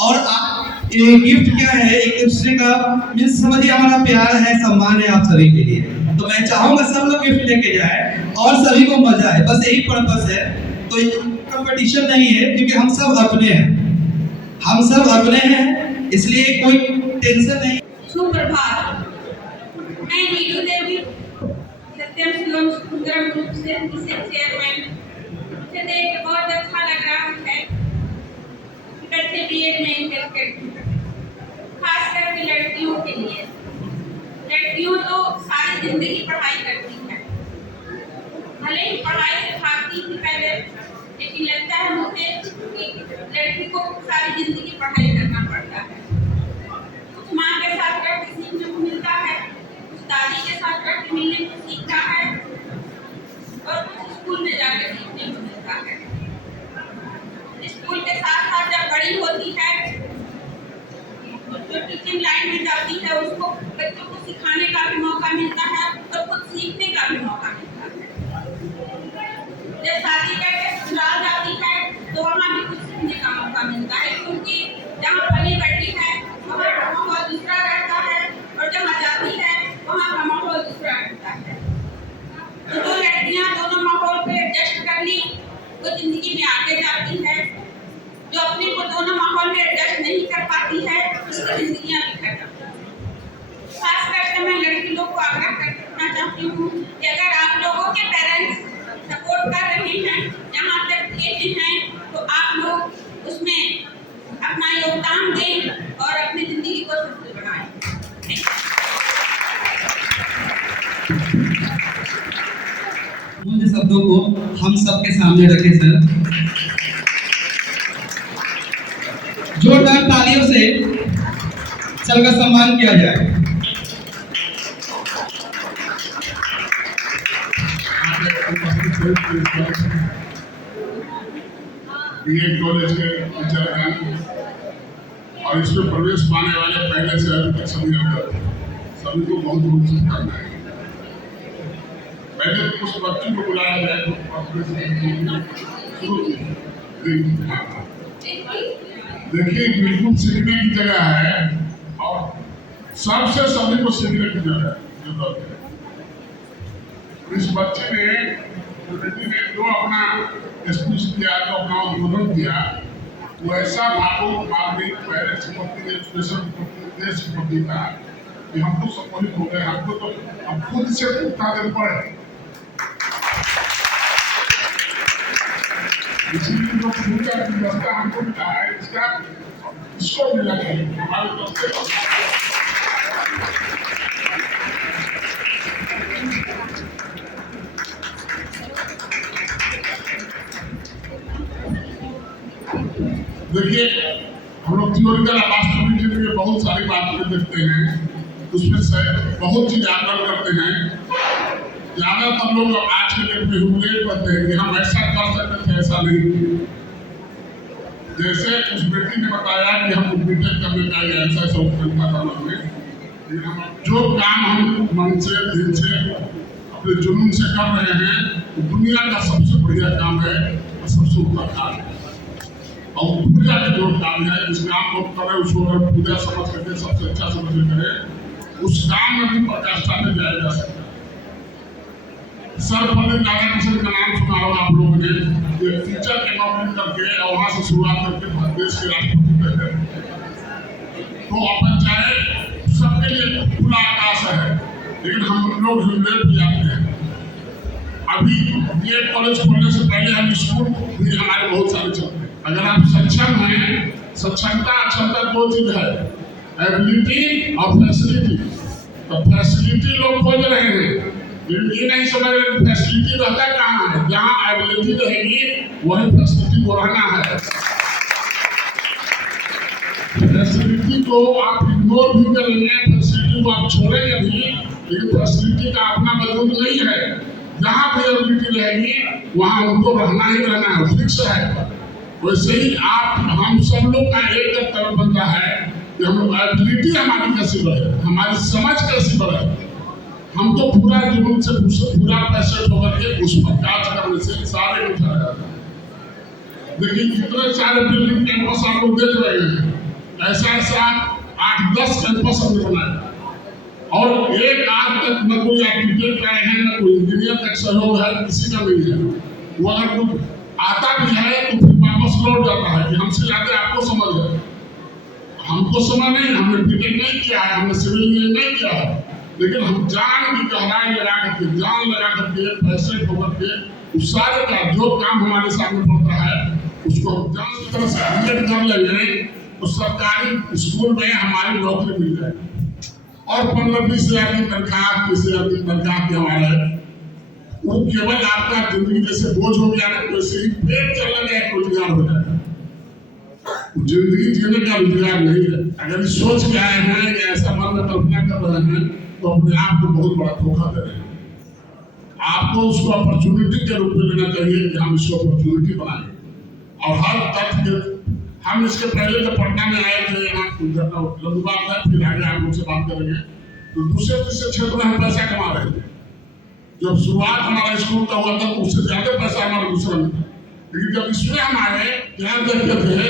और ये गिफ्ट क्या है, एक दूसरे का मीन्स समझिए हमारा प्यार है, सम्मान है आप सभी के लिए। तो मैं चाहूंगा सब लोग गिफ्ट लेके जाए और सभी को मजा आए, बस यही पर्पस है। तो कंपटीशन नहीं है, क्योंकि हम सब अपने हैं, हम सब अपने हैं, इसलिए कोई टेंशन नहीं। सुप्रभात। मैं नीलू देवी सत्यम शिवम सुंदरम ग्रुप से चेयरमैन। मुझे देख के बहुत अच्छा लग रहा है कि बच्चे बीएड में इंटरेस्टेड हैं, खास करके लड़कियों के लिए। लड़कियों तो सारी जिंदगी पढ़ाई करती हैं, भले ही पढ़ाई से भागती थी पहले, लेकिन लगता है मुझे कि लड़की को सारी जिंदगी पढ़ाई करना पड़ता है। कुछ माँ के साथ रह के सीखने को मिलता है, कुछ दादी के साथ रह के मिलने को सीखता है, और कुछ स्कूल में जाकर सीखने को मिलता है। स्कूल के साथ साथ जब बड़ी होती है, जो टीचिंग लाइन में जाती है, उसको बच्चों को सिखाने का भी मौका मिलता है और कुछ सीखने का भी मौका मिलता है। जब शादी करके ससुराल जाती है तो वहाँ भी कुछ सीखने का मौका मिलता है, क्योंकि जहाँ पली बढ़ी है वहाँ का माहौल दूसरा रहता है, और जहाँ जाती है वहाँ का माहौल दूसरा रहता है। तो जो लड़कियाँ दोनों माहौल पे एडजस्ट कर ली वो जिंदगी में आगे जाती है, जो अपने को दोनों माहौल में एडजस्ट नहीं कर पाती है उसकी जिंदगियाँ बिखर जाती हैं। खास करके मैं लड़की लोग को आग्रह करना चाहती हूँ कि अगर आप लोगों के पेरेंट्स सपोर्ट कर रहे हैं, जहाँ तक देते हैं, तो आप लोग उसमें अपना योगदान दें और अपनी जिंदगी को सफल बनाएं। मुझे शब्दों को हम सबके सामने रखें सर। जोरदार तालियों से सर का सम्मान किया जाए। बीएड कॉलेज के टीचर हैं और इसमें प्रवेश पाने वाले पहले से अभी तक सभी अवगत, सभी को बहुत बहुत शुभकामनाएं। पहले कुछ बच्चों को बुलाया जाए तो देखिए बिल्कुल सीखने की जगह है और सबसे सभी को सीखने की जगह जरूरत है। इस बच्चे ने जो अपना स्पीच दिया, जो अपना उद्बोधन दिया, वो ऐसा भावुक मानवीय पेरेंट्स के प्रति, एजुकेशन के प्रति, देश के प्रति था कि कि हम तो सम्मानित हो गए, हमको तो हम खुद से पूछना देना पड़े। इसीलिए जो पूजा की व्यवस्था हमको मिला है, इसको मिला चाहिए हमारे तरफ से। देखिए, हम लोग थियोरिकल वास्तविक जिंदगी में बहुत सारी बातें देखते हैं, उसमें से बहुत चीज आकलन करते हैं। ज्यादातर लोग आज के डेट में ह्यूमिलेट करते हैं कि हम ऐसा कर सकते थे, ऐसा नहीं। जैसे उस बेटी ने बताया कि हम बीटेक करने का ऐसा ऐसा उपक्रम था मन में, हम जो काम हम मन से दिल से अपने जुनून से कर रहे हैं, तो दुनिया का सबसे बढ़िया काम है और सबसे उत्तम काम है। और पूजा का जो काम है, इस काम को करें, उसको अगर पूजा समझ करके सबसे अच्छा समझ के करें, उस काम में भी प्रकाष्ठा में जाया जा सकता है। सर्वपल्ली राधाकृष्णन का नाम सुना होगा आप लोगों ने, ये टीचर की नौकरी करके और वहां से शुरुआत करके देश के राष्ट्रपति बने। तो अपन चाहे सबके लिए खुला आकाश है, लेकिन हम लोग ह्यूमिलेट भी जाते हैं। अभी बीएड कॉलेज खोलने से पहले हम स्कूल भी हमारे बहुत सारे चलते हैं। अगर आप सक्षम हैं, सक्षमता अक्षमता दो चीज है, एबिलिटी और फैसिलिटी। तो फैसिलिटी लोग खोज रहे हैं, लेकिन ये नहीं समझ रहे फैसिलिटी रहता कहाँ है। जहाँ एबिलिटी रहेगी वही फैसिलिटी को रहना है। फैसिलिटी को आप इग्नोर भी करेंगे, फैसिलिटी को आप छोड़ेंगे भी, लेकिन फैसिलिटी का अपना वजूद नहीं है। जहाँ भी एबिलिटी रहेगी वहाँ उनको रहना ही रहना है, फिक्स है। वैसे ही आप हम सब लोग का एक कर्तव्य बनता है कि हम एबिलिटी हमारी कैसी बढ़े, हमारी समझ कैसी बढ़े। हम तो पूरा जुनून से पूरा पैसे होकर के उस पर कार्य करने से सारे उठा जाता है। देखिए कितने सारे बिल्डिंग कैंपस आप लोग देख रहे हैं, ऐसा ऐसा 8-10 कैंपस हमने बनाया, और एक आज तक न कोई आर्किटेक्ट आए हैं, न कोई इंजीनियर तक सहयोग है, किसी का नहीं है। वो अगर कोई आता भी है तो फिर वापस लौट जाता है कि हमसे ज्यादा आपको समझ है। हमको समझ नहीं, हमने बीटेक नहीं किया है, हमने सिविल इंजीनियरिंग नहीं किया है, लेकिन हम जान की गहराई लगा करके, जान लगा करके, पैसे ठोकर के उस सारे का जो काम हमारे सामने पड़ता है उसको हम जान की तरह से कंप्लीट कर लेंगे, तो सरकारी स्कूल में हमारी नौकरी मिल जाएगी। और 15-20 हज़ार की तनख्वाह, 30 हज़ार की तनख्वाह की हमारे वो केवल आपका जिंदगी जैसे बोझ हो गया ना, वैसे ही पेट चलने का एक रोजगार हो जाएगा। जिंदगी जीने का रोजगार नहीं है। अगर सोच के आए हैं या ऐसा मन में कल्पना कर रहे हैं, तो अपने आप को बहुत बड़ा धोखा दे रहे हैं। आपको उसको अपॉर्चुनिटी के रूप में लेना चाहिए कि हम इसको अपॉर्चुनिटी बनाएं। और हर तथ्य हम इसके पहले तो पटना में आए थे, यहाँ लंबा था, फिर आगे आप लोग से बात करेंगे। तो दूसरे तीसरे क्षेत्र में हम पैसा कमा रहे थे। जब शुरुआत हमारा स्कूल का हुआ था तो उससे ज्यादा पैसा हमारा दूसरा में था, लेकिन जब इसमें हम आए ध्यान देखते थे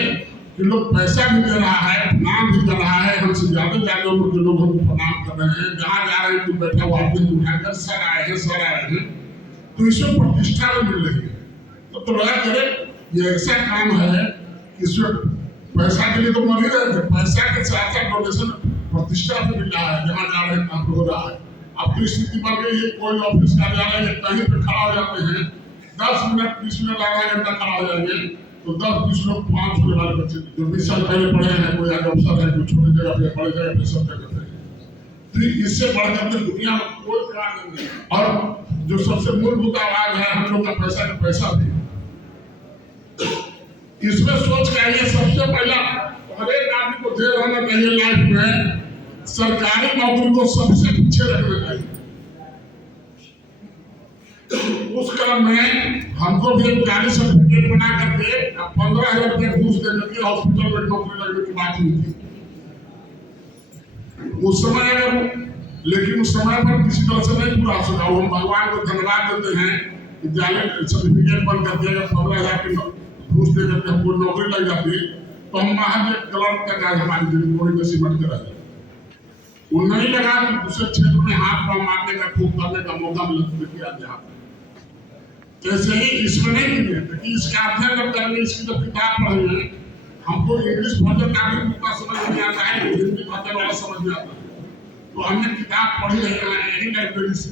कि लोग पैसा भी दे रहा है, प्रणाम भी कर रहा है, हमसे ज्यादा उम्र के लोग हमको प्रणाम कर रहे हैं। जहाँ जा रहे हैं तो बैठा हुआ आदमी उठाकर सर आए हैं, तो इसमें प्रतिष्ठा भी मिल रही है। तो लगा करे ये ऐसा काम है, इसमें पैसा के लिए तो मर ही रहे थे, पैसा के साथ साथ डोनेशन प्रतिष्ठा भी मिल रहा है। जहाँ जा रहे हैं काम हो रहा है। अब तो स्थिति बन गई है, कोई ऑफिस कार्यालय में कहीं पे खड़ा हो जाते हैं, 10 मिनट 20 मिनट आधा घंटा खड़ा हो जाएंगे, तो 10-20 लोग 5 छोटे वाले बच्चे जो 20 साल पहले पढ़े हैं, कोई आगे अफसर है, कोई छोटी जगह पे बड़ी जगह पे सब जगह पे। तो इससे बढ़कर के दुनिया में कोई कार्य नहीं। और जो सबसे मूलभूत आवाज है हम लोग का पैसा भी, इसमें सोच के आइए। सबसे पहला हर एक आदमी को ध्येय रहना चाहिए लाइफ में, सरकारी नौकरी को सबसे पीछे रखना चाहिए। उस क्रम में हमको भी एक जाली सर्टिफिकेट बना करके 15,000 रुपये घूस दे करके हॉस्पिटल में नौकरी लगने की बात हुई थी उस समय। अगर लेकिन उस समय पर किसी तरह से नहीं पूरा सका। हम भगवान को धन्यवाद देते हैं कि जाली सर्टिफिकेट बन करके अगर 15,000 की घूस दे करके हमको नौकरी लग जाती तो हम महज एक कलर तक आज हमारी जिंदगी में सिमट कर रहे। वो नहीं लगा कि दूसरे क्षेत्र में हाथ पांव मारने का, खूब करने का मौका मिला यहाँ। जैसे ही इसमें नहीं मिले, लेकिन इसका अध्ययन जब करेंगे, इसकी जब किताब पढ़ेंगे, हमको इंग्लिश वर्जन का भी उतना समझ नहीं आता है, हिंदी वर्जन वाला समझ में आता है। तो हमने किताब पढ़ी रही है यही लाइब्रेरी से।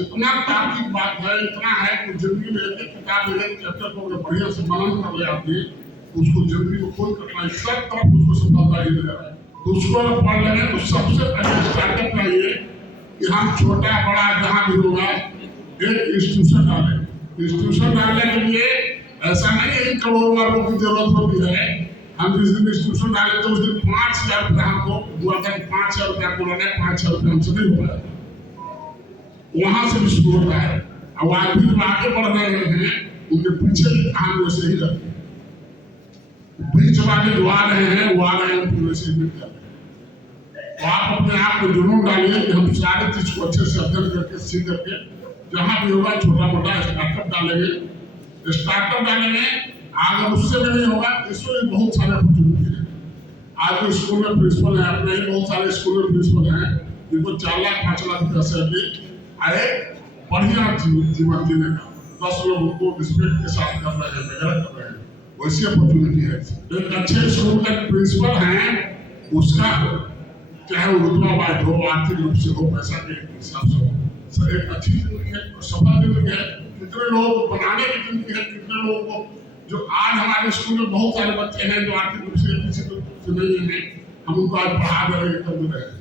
इतना तार्किक बात है, इतना है कि जिंदगी में एक किताब एक चैप्टर को अगर बढ़िया से मनन कर ले आदमी, उसको जिंदगी में कोई कठिनाई, सब तरफ उसको सफलता ही मिलेगा। तो उसको अगर पढ़ लेंगे तो सबसे पहले स्टार्टअप चाहिए कि हम छोटा बड़ा जहाँ भी होगा एक इंस्टीट्यूशन डालें। इंस्टीट्यूशन डालने के लिए ऐसा नहीं है कि करोड़ों वालों की जरूरत होती है। हम जिस दिन इंस्टीट्यूशन डाले तो उस दिन 5,000 रुपया हमको हुआ था, 5,000 रुपया बोला है, 5,000 रुपया हमसे नहीं हुआ है। वहां से भी शुरू होता है। अब आदमी जब आगे बढ़ रहे हैं उनके पीछे की कहानी वैसे ही रहती है। बीच वाले जो आ रहे हैं वो आ रहे हैं उनको वैसे ही मिल जाते हैं। तो आप अपने आप में जुनून डालिए कि हम सारे चीज को अच्छे से अध्ययन करके सीख करके जहाँ भी होगा छोटा मोटा स्टार्टअप डालेंगे। स्टार्टअप डालेंगे, अगर उससे भी नहीं होगा इसमें बहुत सारे अपॉर्चुनिटी है। आज जो स्कूल में प्रिंसिपल है, अपने ही बहुत सारे स्कूल में प्रिंसिपल हैं जिनको 4 लाख 5 लाख रुपया सैलरी, अरे बढ़िया जीवन जीने का 10 लोग उनको रिस्पेक्ट के साथ कर रहे हैं, वगैरह कर रहे हैं, वैसी अपॉर्चुनिटी है। एक अच्छे स्कूल का प्रिंसिपल है, उसका चाहे वो रुतबा वाइज हो, आर्थिक रूप से हो, पैसा के हिसाब से हो, एक अच्छी जिंदगी है, सफल जिंदगी है। कितने लोग बनाने की जिंदगी है, कितने लोगों को जो आज हमारे स्कूल में बहुत सारे बच्चे हैं जो आर्थिक रूप से किसी को नहीं है, हम उनको आज पढ़ा रहे हैं, कर रहे हैं।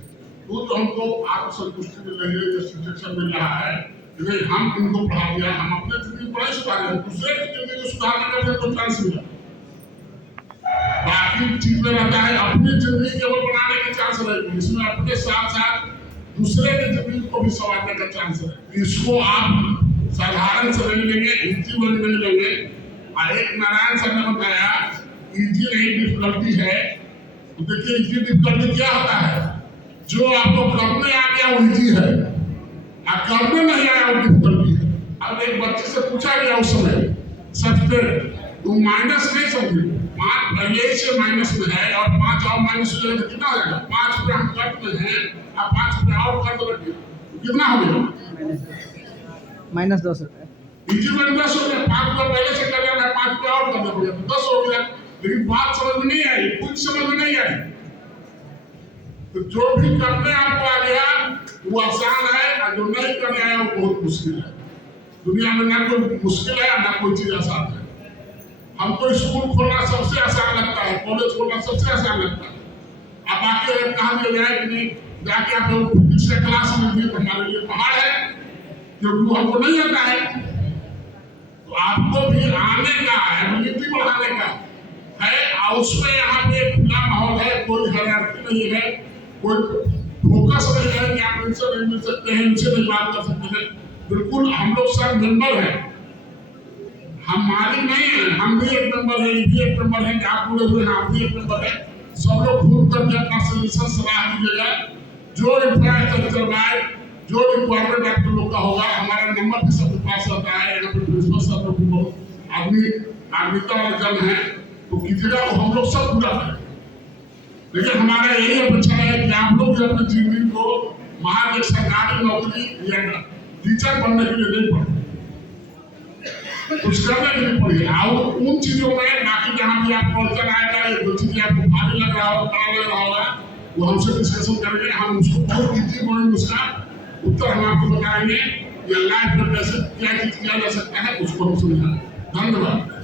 तो हमको आत्मसंतुष्टि मिल रही है, सेटिस्फेक्शन मिल रहा है कि हम इनको पढ़ा दिया, हम अपने जिंदगी को नहीं सुधारे, दूसरे की जिंदगी को सुधारने का भी हमको चांस मिला। बाकी चीज में रहता है अपनी जिंदगी केवल बनाने की चांस रहेगी, इसमें अपने साथ साथ दूसरे की जिंदगी को भी संवारने का चांस है। इसको आप साधारण से नहीं लेंगे, इजी वे नहीं लेंगे। एक नारायण सर ने बताया इजी नहीं डिफिकल्टी है। तो देखिए इजी डिफिकल्टी क्या होता है, जो आपको करने आ गया वो इजी है, और करने नहीं आया वो डिफिकल्टी है। अब एक बच्चे से पूछा गया उस समय सबसे, तुम माइनस नहीं समझे, 5 पहले से माइनस में है और 5 और माइनस हो जाएगा तो कितना हो जाएगा, 5 रुपये हम कट में हैं और 5 रुपये और कर दो, कितना हो गया, -10 रुपये। इजी में 10 हो गया, 5 रुपये पहले से कर रहे हैं, 5 रुपये और करना पड़ेगा तो 10 हो गया। लेकिन बात समझ में नहीं आई, कुछ समझ में नहीं आई। तो जो भी करने आपको आ गया वो आसान है, और जो नहीं करने आया वो बहुत मुश्किल है। दुनिया में ना कोई मुश्किल है ना कोई चीज आसान है। हमको स्कूल खोलना सबसे आसान लगता है, कॉलेज खोलना सबसे आसान लगता है। अब बाकी अगर कहा दिया जाए कि जाके आप फिजिक्स का क्लास में भी हमारे लिए पहाड़ है, क्योंकि हमको नहीं आता है। तो आपको भी आने का एबिलिटी बढ़ाने का है, और उसमें यहाँ पे खुला माहौल है, कोई हायरार्की नहीं है, कोई फोकस नहीं है कि आप इनसे नहीं मिल सकते हैं, इनसे नहीं बात कर सकते हैं। बिल्कुल हम लोग सब मेंबर हैं, हम मालिक नहीं है, हम भी एक मेंबर है, ये भी एक मेंबर है, आप पूरे हुए हैं, आप भी एक मेंबर है। सब लोग घूम करके अपना सजेशन सलाह दीजिएगा, जो इंफ्रास्ट्रक्चर बनाए, जो रिक्वायरमेंट आप लोग का होगा। हमारा नंबर भी सबके पास रहता है, यहाँ पे प्रिंसिपल साहब लोग भी बहुत आदमीता वाले जन है, तो कीजिएगा, वो हम लोग सब पूरा करें। लेकिन हमारा यही अपेक्षा है कि आप लोग अपने जिंदगी को महान एक सरकारी नौकरी या टीचर बनने के लिए नहीं पढ़े, कुछ करने के लिए पढ़िए। और उन चीजों में बाकी जहाँ भी आपको अड़चन आएगा, ये 2 चीजें आपको भारी लग रहा होगा, बड़ा लग रहा होगा, वो हमसे डिस्कशन करेंगे, हम उसको बहुत इजी बोलेंगे, उसका उत्तर हम आपको बताएंगे या लाइफ में कैसे क्या चीज किया जा सकता है, उसको हम समझाएंगे। धन्यवाद।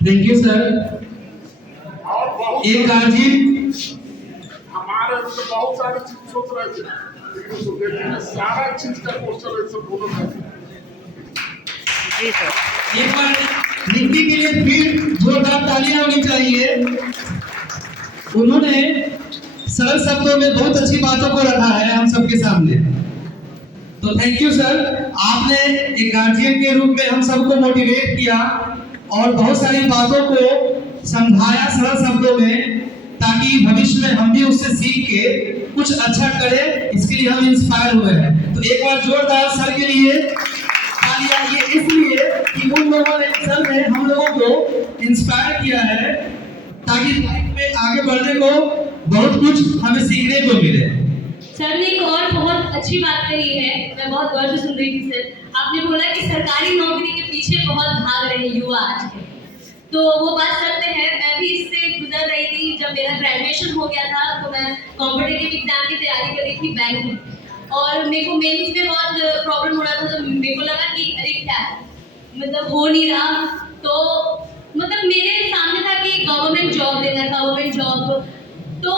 Thank you sir. और बहुत एक गार्जियन हमारे तो बहुत सारी चीज सोच रहे थे, लेकिन उसको देखिए सारा चीज का क्वेश्चन ऐसे बोलो करते हैं। जी सर, एक बार निक्की के लिए फिर जोरदार तालियां होनी चाहिए। उन्होंने सरल शब्दों में बहुत अच्छी बातों को रखा है हम सबके सामने, तो थैंक यू सर। आपने एक गार्जियन के रूप में हम सबको मोटिवेट किया और बहुत सारी बातों को समझाया सरल शब्दों में, ताकि भविष्य में हम भी उससे सीख के कुछ अच्छा करें, इसके लिए हम इंस्पायर हुए हैं। तो एक बार जोरदार सर के लिए तालियां, ये इसलिए कि उन लोगों ने सर ने हम लोगों को इंस्पायर किया है, ताकि लाइफ में आगे बढ़ने को बहुत कुछ हमें सीखने को मिले। सर ने एक और बहुत अच्छी बात कही है, मैं बहुत गौर से सुन रही थी सर। आपने बोला कि सरकारी नौकरी के पीछे बहुत भाग रहे युवा आज के। तो वो बात सत्य है, मैं भी इससे गुजर रही थी। जब मेरा ग्रेजुएशन हो गया था तो मैं कॉम्पिटिटिव एग्जाम की तैयारी कर रही थी बैंक में, और मेरे को मेंस में बहुत प्रॉब्लम हो रहा था। तो मेरे को लगा कि अरे क्या मतलब हो नहीं रहा, तो मतलब मेरे सामने था कि गवर्नमेंट जॉब लेना, गवर्नमेंट जॉब। तो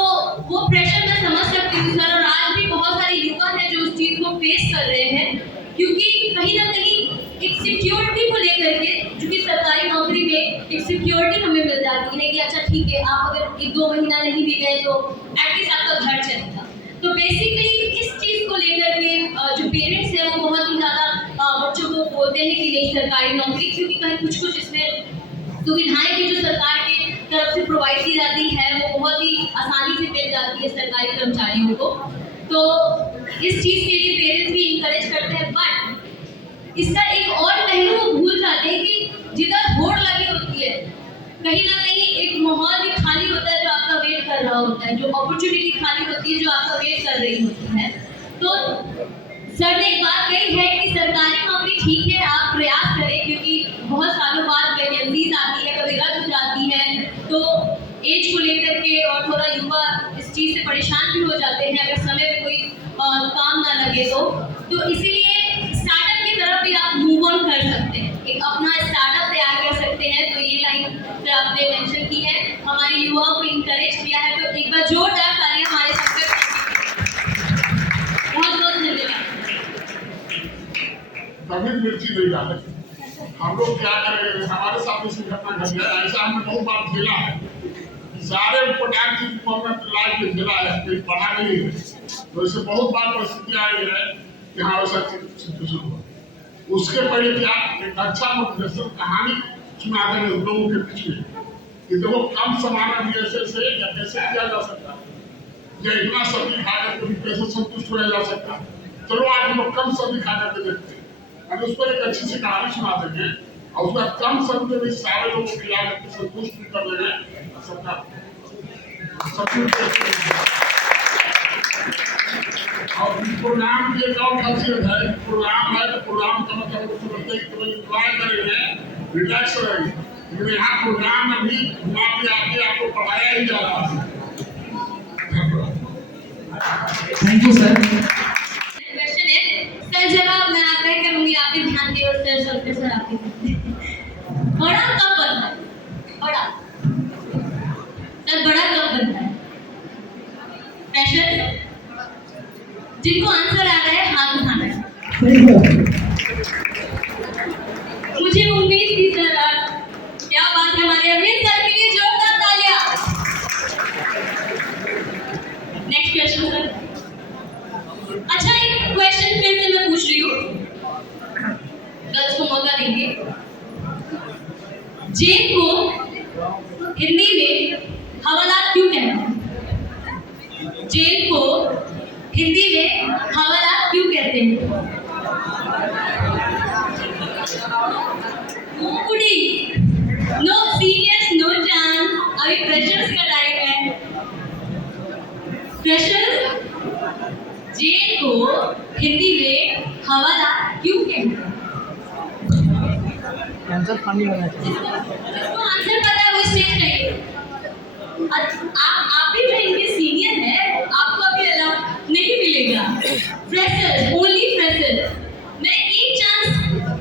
वो प्रेशर मैं समझ सकती हूँ सर, और आज भी बहुत सारे युवा हैं जो उस चीज़ को फेस कर रहे हैं, क्योंकि कहीं ना कहीं एक सिक्योरिटी को लेकर के, जो कि सरकारी नौकरी में एक सिक्योरिटी हमें मिल जाती है कि अच्छा ठीक है, आप अगर 1-2 महीना नहीं भी गए तो एटलीस्ट आपका घर चलेगा। तो बेसिकली इस चीज़ को लेकर के जो पेरेंट्स हैं वो बहुत ही ज़्यादा बच्चों को बोलते हैं कि नहीं सरकारी नौकरी, क्योंकि कहीं कुछ इसमें सुविधाएं भी जो सरकार की तरफ से प्रोवाइड की जाती है वो बहुत ही आसानी से मिल जाती है सरकारी कर्मचारियों को। तो इस चीज़ के लिए पेरेंट्स भी इंकरेज करते हैं, बट इसका एक और पहलू वो भूल जाते हैं कि जिधर होड़ लगी होती है कहीं ना कहीं एक माहौल भी खाली होता है जो आपका वेट कर रहा होता है, जो अपॉर्चुनिटी खाली होती है जो आपका वेट कर रही होती है। तो सर ने एक बात कही है कि सरकारी नौकरी ठीक है, आप प्रयास करें, क्योंकि बहुत सालों बाद वैकेंसीज आती है, कभी रद्द हो जाती है, तो एज को लेकर के और थोड़ा युवा इस चीज़ से परेशान भी हो जाते हैं अगर समय में कोई काम ना लगे तो इसीलिए स्टार्टअप की तरफ भी आप मूव ऑन कर सकते हैं, एक अपना स्टार्टअप तैयार कर सकते हैं। तो ये लाइन सर आपने मेंशन की है, हमारे युवाओं को इंकरेज किया है, तो एक बार जोरदार तालियां हमारे सबके बहुत बहुत धन्यवाद। कभी मिर्ची नहीं डाले, हम लोग क्या करेंगे, हमारे साथ इसी घटना घट गया। ऐसा हमने बहुत बार खेला है, सारे पटाख की लाइफ में खेला है, कोई पढ़ा नहीं है, तो इससे बहुत बार परिस्थिति आई है कि हाँ ऐसा सिचुएशन हुआ। उसके पहले क्या एक अच्छा मोटिवेशन कहानी सुना देंगे लोगों के बीच में कि देखो कम समाना भी ऐसे से या कैसे किया जा सकता है, या इतना सब्जी खा करके भी कैसे संतुष्ट होया जा सकता है। चलो आज हम लोग कम सब्जी खा करके देखते हैं, हम उस पर एक अच्छी सी कहानी सुना देंगे और उसका कम सब्जी में सारे लोगों को खिला करके संतुष्ट भी कर देंगे। सबका और प्रोग्राम की एक और खासियत है, प्रोग्राम है तो प्रोग्राम का मतलब समझते हैं कि एंजॉय करेंगे, रिलैक्स रहेंगे, लेकिन यहाँ प्रोग्राम में भी घुमा के आके आपको पढ़ाया ही जा रहा है। Thank you sir. क्वेश्चन है सर, जवाब मैं आग्रह करूंगी आप भी ध्यान दें, और सर सबके सर आपके बड़ा कब बनता है, बड़ा सर बड़ा कब बनता है? प्रेशर, जिनको आंसर आ रहा है हाथ उठाना है। मुझे उम्मीद थी सर, क्या बात है, हमारे अमित सर के लिए जोरदार तालियां। Next question sir. अच्छा एक क्वेश्चन फिर से मैं पूछ रही हूँ, गर्ल्स को मौका देंगे। जेल को हिंदी में हवालात क्यों कहते हैं? जेल को हिंदी में हवालात क्यों कहते हैं? नो सीरियस, नो चांस, अभी फ्रेशर्स का टाइम है। फ्रेशर्स, जेल को हिंदी में हवालात क्यों कहते हैं? आंसर फनी होना चाहिए। जिसको आंसर पता है वो स्टेज पे आप भी जो इनके सीनियर हैं, आपको अभी अलाउ नहीं मिलेगा। Freshers, only freshers. मैं एक चांस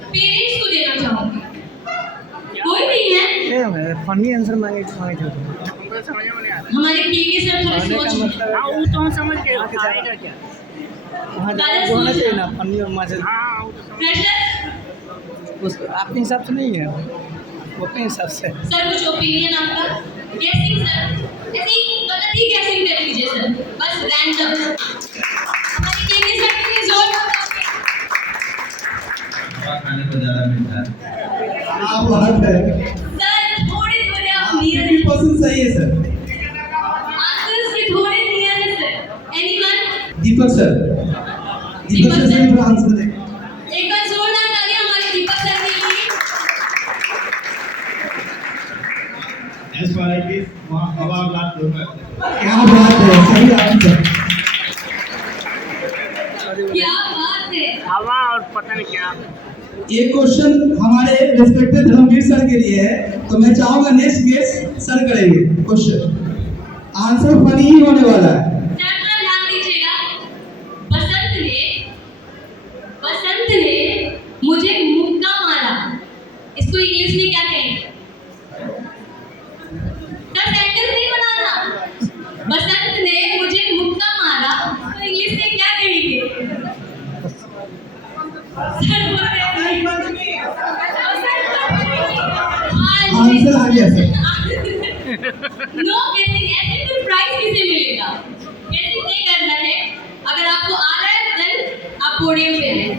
पेरेंट्स को देना चाहूंगी, कोई नहीं है? फनी आंसर मांगे थे हमारे के सर थोड़े सोच मतलब हाँ वो तो हम समझ गए, आएगा क्या? वहाँ जाके होना चाहिए ना, फनी और मजे। फ्रेशर्स उस आपके हिसाब से नहीं है, वो अपने हिसाब से। सर कुछ ओपिनियन आपका? गेसिंग सर, ऐसी गलत ही गेसिंग कर लीजिए सर, बस रैंडम। हमारे के सर के लिए जोर खाने को ज़्यादा मिलता है। आप बात है सर, थोड़े थोड़े आप नियर 100% सही है सर। आंसर्स के थोड़े नियर है सर। एनीवन? दीपक सर, दीपक सर से पूरा आंसर दें। एक बार जोरदार तालियां हमारे दीपक सर के लिए। As far as this, वहाँ हवा लात होगा। क्या बात है, सही आंसर। क्या बात है, हवा और पता नहीं क्या एक क्वेश्चन हमारे रिस्पेक्टेड धर्मवीर सर के लिए है, तो मैं चाहूंगा नेक्स्ट गेस्ट सर करेंगे क्वेश्चन। आंसर फनी ही होने वाला है। सर थोड़ा ध्यान दीजिएगा। बसंत ने मुझे मुक्का मारा, इसको इंग्लिश में क्या कहेंगे? सर सेंटेंस नहीं बनाना। बसंत ने मुझे मुक्का मारा, तो इंग्लिश में क्या कहेंगे? सर आंसर आ गया सर। नो गेसिंग, ऐसे तो प्राइस किसे मिलेगा? गेसिंग नहीं करना है। अगर आपको आ रहा है देन आप पोडियम पे हैं।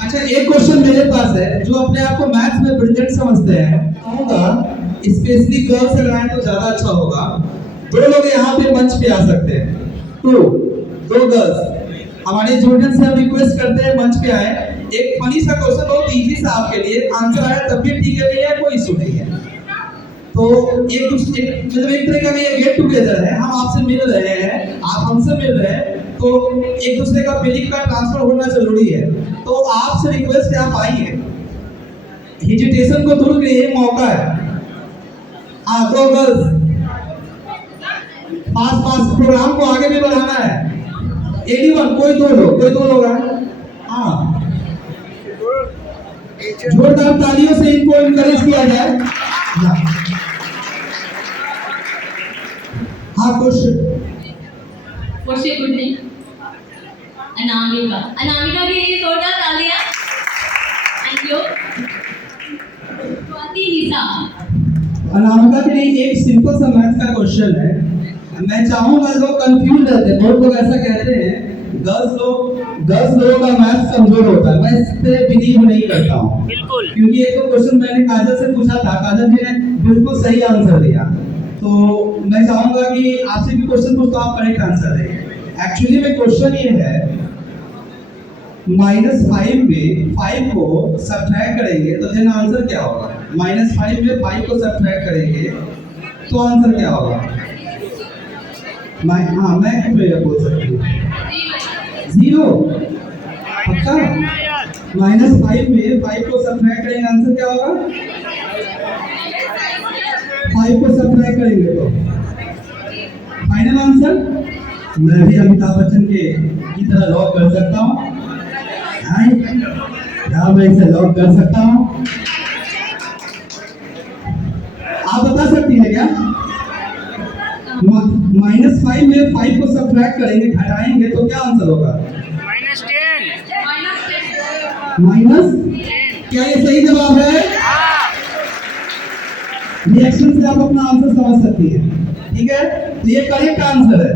अच्छा, एक क्वेश्चन मेरे पास है, जो अपने आप को मैथ्स में ब्रिलियंट समझते हैं, कहूँगा स्पेशली गर्ल्स अगर आए तो ज्यादा अच्छा होगा। 2 लोग यहाँ पे मंच पे आ सकते हैं। 2 गर्ल्स हमारे स्टूडेंट्स से हम रिक्वेस्ट करते हैं मंच पे आए। एक फनी सा क्वेश्चन बहुत इजी सा आपके लिए, आंसर आया तब भी ठीक है, भैया कोई इशू नहीं है। तो एक दूसरे मतलब एक तरह का ये गेट टुगेदर है, हम आपसे मिल रहे हैं, आप हमसे मिल रहे हैं, तो एक दूसरे का फीलिंग का ट्रांसफर होना जरूरी है। तो आपसे रिक्वेस्ट है, आप आइए, हेजिटेशन को दूर करिए, मौका है। हाँ, 2 गर्ल्स पास प्रोग्राम को आगे भी बढ़ाना है। एनीवन, कोई दो लोग हैं। हाँ, जोरदार तालियों से इनको इनकरेज किया जाए। हाँ, क्वेश्चन गुड नेम अनामिका के लिए जोरदार तालियां। Thank you. स्वाति निशा। अनामिका के लिए एक सिंपल सा मैथ का क्वेश्चन है। मैं चाहूंगा, लोग कंफ्यूज रहते हैं, बहुत लोग ऐसा कहते हैं गर्ल्स लोगों का मैथ कमजोर होता है। मैं इस पे बिलीव नहीं करता हूँ, बिल्कुल, क्योंकि एक तो क्वेश्चन मैंने काजल से पूछा था, काजल जी ने बिल्कुल सही आंसर दिया। तो मैं चाहूंगा कि आपसे भी क्वेश्चन पूछता हूँ, आप करेक्ट आंसर दें। एक्चुअली में क्वेश्चन ये है, -5 में 5 को सब्ट्रैक्ट करेंगे तो देन आंसर क्या होगा? -5 में 5 को सब्ट्रैक्ट करेंगे तो आंसर क्या होगा? हाँ, मैं क्यों बोल सकती हूँ 0 पक्का? -5 में 5 को सब्ट्रैक्ट करेंगे, आंसर क्या होगा? 5 को सब्ट्रैक्ट करेंगे तो फाइनल आंसर। मैं भी अमिताभ बच्चन की तरह लॉक कर सकता हूँ। क्या मैं इसे लॉक कर सकता हूँ? आप बता सकती हैं क्या? -5 में 5 को सब्ट्रैक्ट करेंगे, घटाएंगे तो क्या आंसर होगा? -10। क्या ये सही जवाब है? रिएक्शन से आप अपना आंसर समझ सकती है, ठीक है? तो ये करेक्ट आंसर है।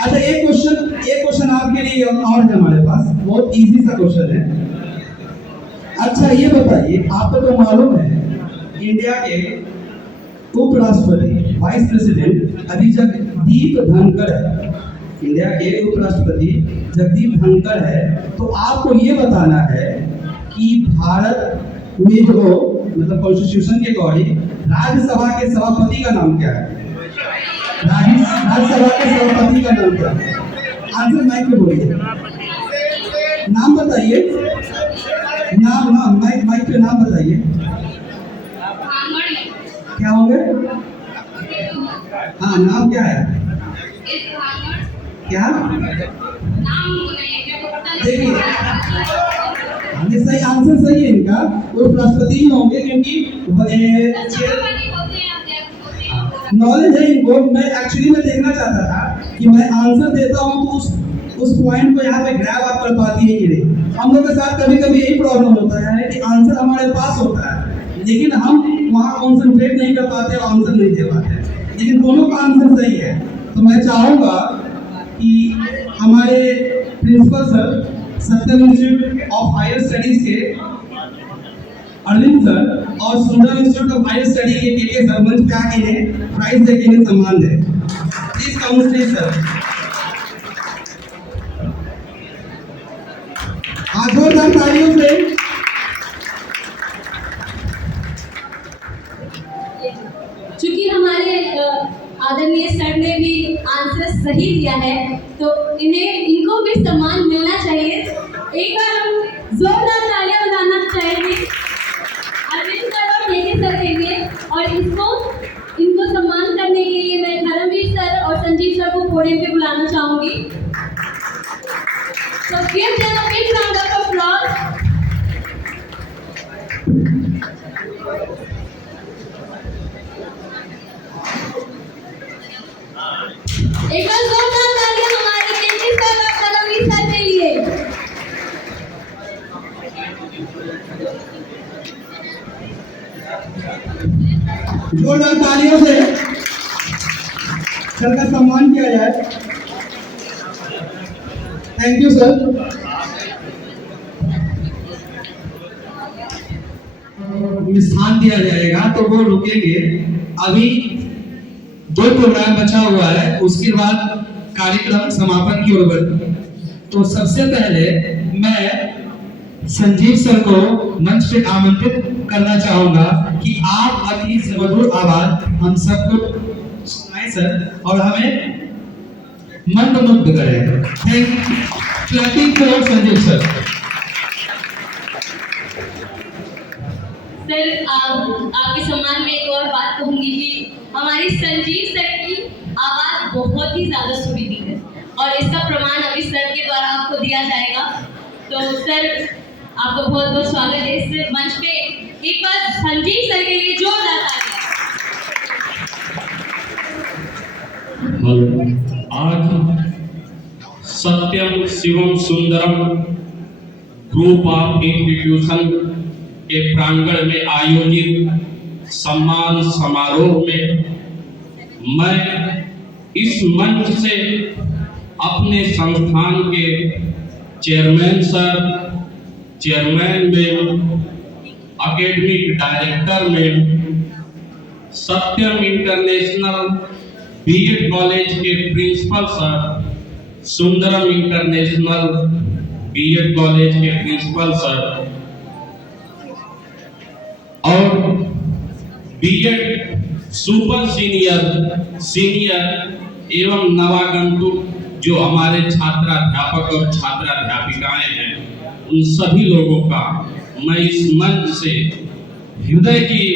अच्छा, एक क्वेश्चन आपके लिए और है हमारे पास, बहुत इजी सा क्वेश्चन है। अच्छा, ये बताइए, आपको तो मालूम है इंडिया के उपराष्ट्रपति वाइस प्रेसिडेंट अभी जगदीप धनखड़ है। इंडिया के उपराष्ट्रपति जगदीप धनखड़ है। तो आपको ये बताना है कि भारत में जो मतलब कॉन्स्टिट्यूशन के अकॉर्डिंग राज्यसभा के सभापति का नाम क्या है? राज्यसभा के सभापति का नाम क्या है? आंसर माइक पे बोलिए, नाम बताइए। नाम माइक पे नाम बताइए। क्या होंगे? हाँ, नाम क्या है? क्या? देखिए, सही आंसर सही है इनका, वो राष्ट्रपति ही होंगे, क्योंकि नॉलेज है इनको। मैं एक्चुअली में देखना चाहता था कि मैं आंसर देता हूँ तो उस पॉइंट को यहाँ पे ग्रैब आप कर पाती है कि नहीं। हम लोग के साथ कभी कभी यही प्रॉब्लम होता है कि आंसर हमारे पास होता है, लेकिन हम वहाँ कॉन्सेंट्रेट नहीं कर पाते और आंसर नहीं दे पाते, लेकिन दोनों का आंसर सही है। तो मैं चाहूँगा कि हमारे principal sir Satyam institute of higher studies के अरविंद सर और Sundar institute of higher study के सर मंच पे आके इन्हें प्राइज देके इन्हें सम्मान दें। Please come stage sir. जोरदार तालियों से। चूंकि हमारे आदरणीय सर ने भी आंसर सही दिया है, तो इनको भी सम्मान मिलना चाहिए। एक बार हम जोरदार तालियां बजाना चाहेंगे। अरविंद सर और लेके सर के लिए, और इनको सम्मान करने के लिए मैं धर्मवीर सर और संजीव सर को पोडियम पे बुलाना चाहूंगी। So give them a big round of applause. एक बार जोरदार तालियां हमारे केंद्रीय सर और धर्मवीर सर के लिए। जोरदार तालियों से सर का सम्मान किया जाए। Thank you sir. स्थान दिया जाएगा तो वो रुकेंगे। अभी 2 प्रोग्राम बचा हुआ है, उसके बाद कार्यक्रम समापन की ओर बढ़े। तो सबसे पहले मैं संजीव सर को मंच पे आमंत्रित करना चाहूंगा कि आप अपनी सुमधुर आवाज हम सबको सुनाएं सर, और हमें मंत्रमुग्ध करें। Thank you. Clapping for Sanjeev sir. Sir आपके सम्मान में एक और बात कहूंगी कि हमारी संजीव सर की आवाज बहुत ही ज्यादा सुरीली है, और इसका प्रमाण अभी सर के द्वारा आपको दिया जाएगा। तो सर आपका बहुत बहुत स्वागत है इस मंच पे। एक बार संजीव सर के लिए जोरदार तालियां। आज Satyam Shivam Sundaram group of institution के प्रांगण में आयोजित सम्मान समारोह में मैं इस मंच से अपने संस्थान के चेयरमैन सर, चेयरमैन में, एकेडमिक डायरेक्टर में, सत्यम इंटरनेशनल बीएड कॉलेज के principal sir, Sundaram international BEd college के प्रिंसिपल सर और बीएड सुपर सीनियर, सीनियर एवं नवागंतुक जो हमारे छात्राध्यापक और छात्राध्यापिकाएं हैं, उन सभी लोगों का मैं इस मंच से हृदय की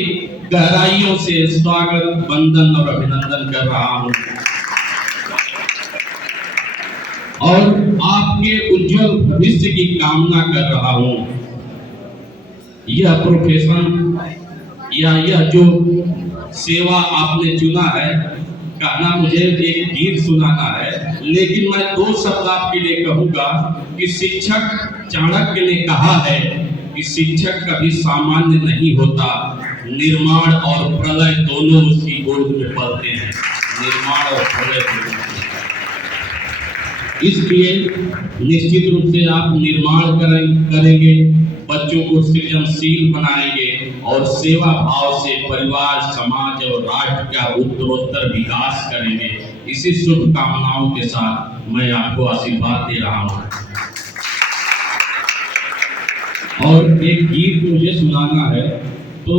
गहराइयों से स्वागत, वंदन और अभिनंदन कर रहा हूं, और आपके उज्जवल भविष्य की कामना कर रहा हूं। यह प्रोफेशन या यह जो सेवा आपने चुना है, कहना मुझे एक गीत सुनाना है, लेकिन मैं 2 शब्द आपके लिए कहूंगा कि शिक्षक चाणक्य ने कहा है कि शिक्षक कभी सामान्य नहीं होता, निर्माण और प्रलय दोनों उसकी गोद में पलते हैं। निर्माण और प्रलय इसलिए निश्चित रूप से आप निर्माण करेंगे, बच्चों को सृजनशील बनाएंगे और सेवा भाव से परिवार, समाज और राष्ट्र का उत्तरोत्तर विकास करेंगे। इसी शुभकामनाओं के साथ मैं आपको आशीर्वाद दे रहा हूँ। और एक गीत मुझे सुनाना है, तो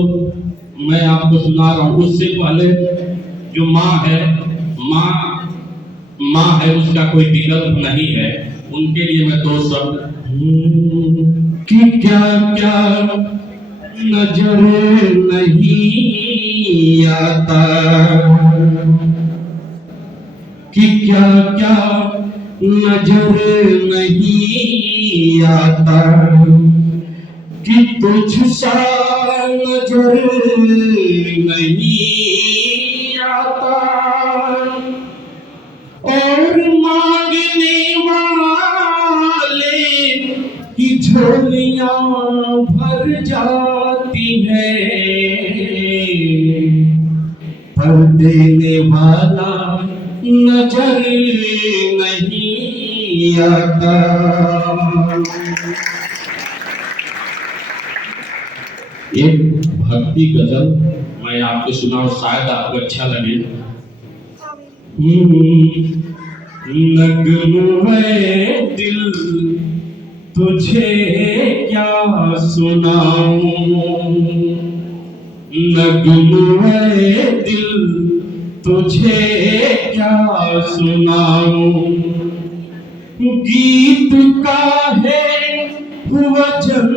मैं आपको सुना रहा हूँ। उससे पहले जो माँ है, माँ है, उसका कोई विकल्प नहीं है, उनके लिए मैं 2 शब्द कि क्या क्या नजर नहीं आता, कि क्या क्या नजर नहीं आता, कि तुझ सा नजर नहीं आता, और मांगने वाले की झोलियां भर जाती है, पर देने वाला नजर नहीं आता। एक भक्ति गजल मैं आपको सुनाऊं, शायद आपको अच्छा लगे। नगमे दिल तुझे क्या सुनाऊं, नगमे दिल तुझे क्या सुनाऊं, गीत का है वचन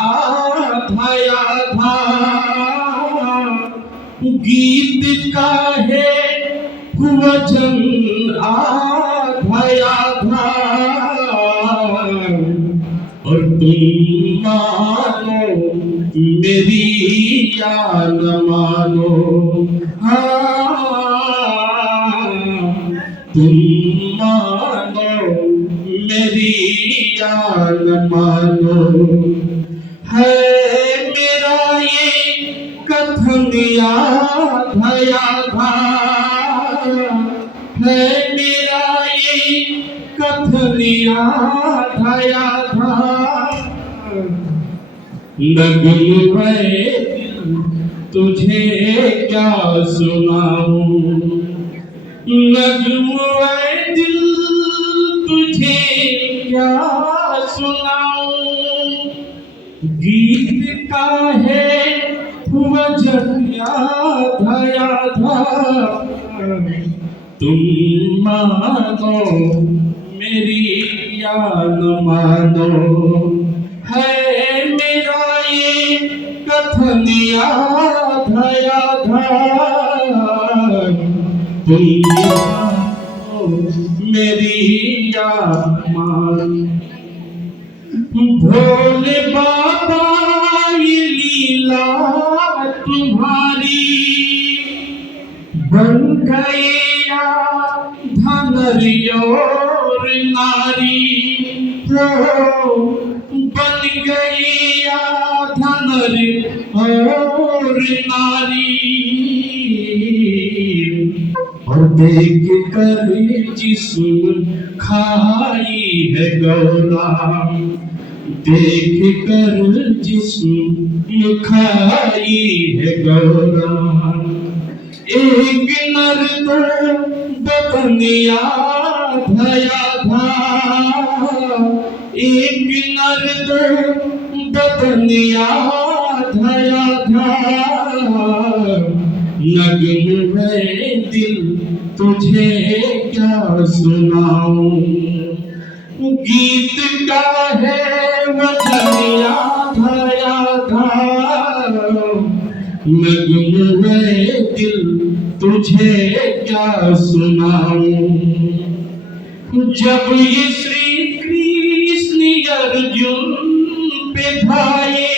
आधा आधा, गीत का है वचन आधा आधा, और तुम मानो मेरी या न मानो, तुम मानो मेरी या न मानो, है मेरा ये कथन आधा आधा, है मेरा ये कथन आधा आधा, नगम है तुझे क्या सुनाऊं, नगम है दिल तुझे क्या सुनाऊं, गीत का है वचन आधा आधा, तुम मानो मेरी या न मानो, है मेरा ये कथन आधा आधा, तुम मानो मेरी या मान। भोले बाबा ये लीला तुम्हारी, बन गए धनरी और नारी, हो बन गई धनरी और नारी, और देख कर जिस्म खाई है गौरा, देख कर जिस्म खाई है गौरा, एक नर तो बदनिया धया धा, एक नर तो बदनिया धया धा, नगम है दिल तुझे क्या सुनाऊं, गीत का है वचनिया धया धा, नगम है दिल तुझे क्या सुनाऊं, जब ये श्री कृष्ण अर्जुन पे भाए,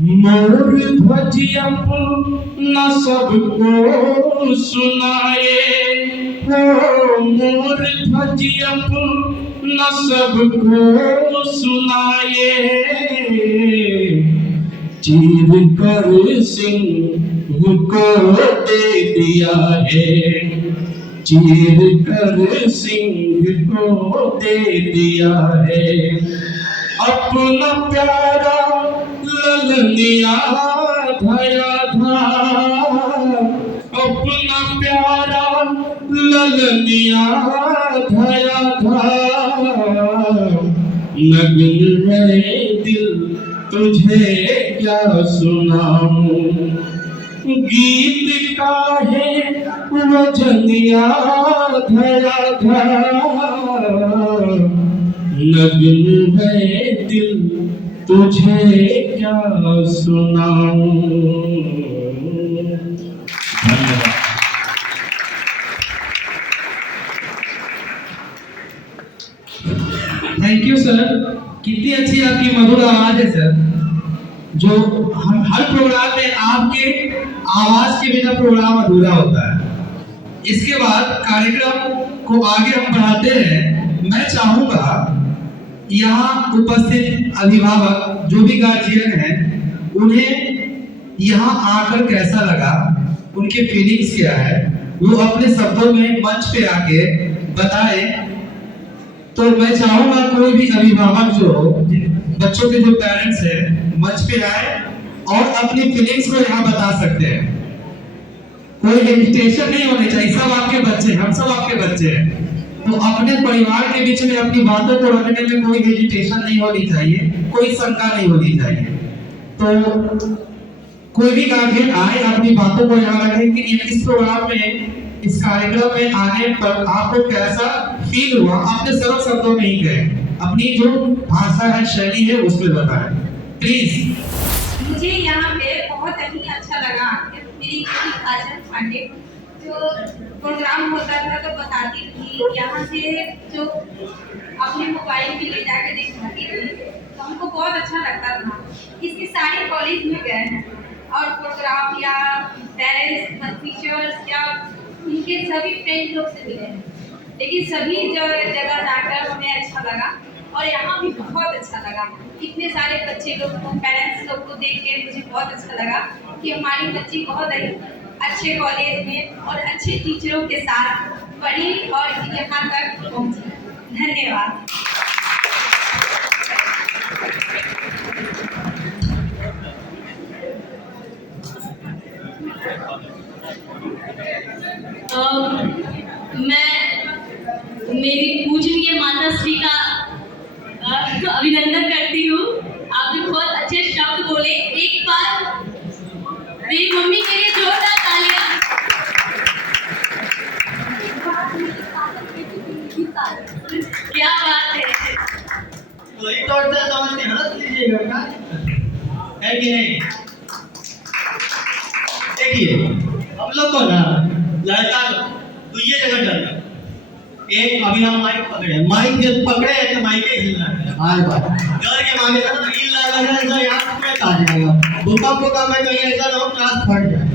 मोर ध्वज अपना सबको सुनाए, हो मोर ध्वज अपना सबको सुनाए, चीर कर सिंह को दे दिया है, चीर कर सिंह को दे दिया है, अपना प्यारा ललनिया धया धा, अपना प्यारा ललनिया धया धा, नगन है दिल तुझे क्या सुनाऊं, गीत का है वचनिया धया धा, नगन है दिल तुझे क्या सुनाऊं। धन्यवाद। थैंक यू सर, कितनी अच्छी आपकी मधुर आवाज है सर, जो हम हर प्रोग्राम में आपके आवाज के बिना प्रोग्राम अधूरा होता है। इसके बाद कार्यक्रम को आगे हम बढ़ाते हैं। मैं चाहूंगा यहाँ उपस्थित अभिभावक जो भी गार्जियन हैं, उन्हें यहाँ आकर कैसा लगा, उनके फीलिंग्स क्या है, वो अपने शब्दों में मंच पे आके बताएं। तो मैं चाहूंगा कोई भी अभिभावक जो बच्चों के जो पेरेंट्स हैं मंच पे आए और अपनी फीलिंग्स को यहाँ बता सकते हैं। कोई हेजिटेशन नहीं होनी चाहिए, सब आपके बच्चे, हम सब आपके बच्चे हैं, तो अपने परिवार के बीच में अपनी बातों को रखने में कोई हेजिटेशन नहीं होनी चाहिए, कोई शंका नहीं होनी चाहिए। तो कोई भी गार्जियन आए अपनी बातों को यहाँ रखें कि इस प्रोग्राम में, इस कार्यक्रम में आने पर आपको कैसा फील हुआ, अपने सरल शब्दों में ही कहें। अपनी जो भाषा है, शैली है, उसमें बताएं प्लीज। मुझे यहाँ पे बहुत ही अच्छा लगा। मेरी काजल पांडे जो प्रोग्राम होता था तो बताती थी, यहाँ से जो अपने मोबाइल में ले जाकर दिखाती थी, तो हमको बहुत अच्छा लगता था। इसके सारे कॉलेज में गए हैं और प्रोग्राम या पेरेंट्स टीचर्स या उनके सभी फ्रेंड लोग से मिले हैं, लेकिन सभी जगह जाकर हमें अच्छा लगा और यहाँ भी बहुत अच्छा लगा। इतने सारे बच्चे लोग को, पेरेंट्स लोग को देख के मुझे बहुत अच्छा लगा कि हमारी बच्ची बहुत ही अच्छे कॉलेज में और अच्छे टीचरों के साथ पढ़ी और यहाँ तक पहुँची। धन्यवाद। मैं मेरी पूजनीय माता श्री का अभिनंदन करती हूँ। आपने बहुत अच्छे शब्द बोले। एक बार मेरी मम्मी के लिए जोरदार तालियां। क्या बात है। वही तौर से समझते हंस लीजिएगा क्या है कि नहीं। देखिए हम लोग को ना लड़का तो ये जगह चलता है। एक अभी हम माइक जब पकड़े हैं तो माइक हिलना है। हां बात डर के मारे तो हिल लगा है तो यहां पे आ जाएगा। भूकंप में कहीं ऐसा ना हो क्लास फट जाए।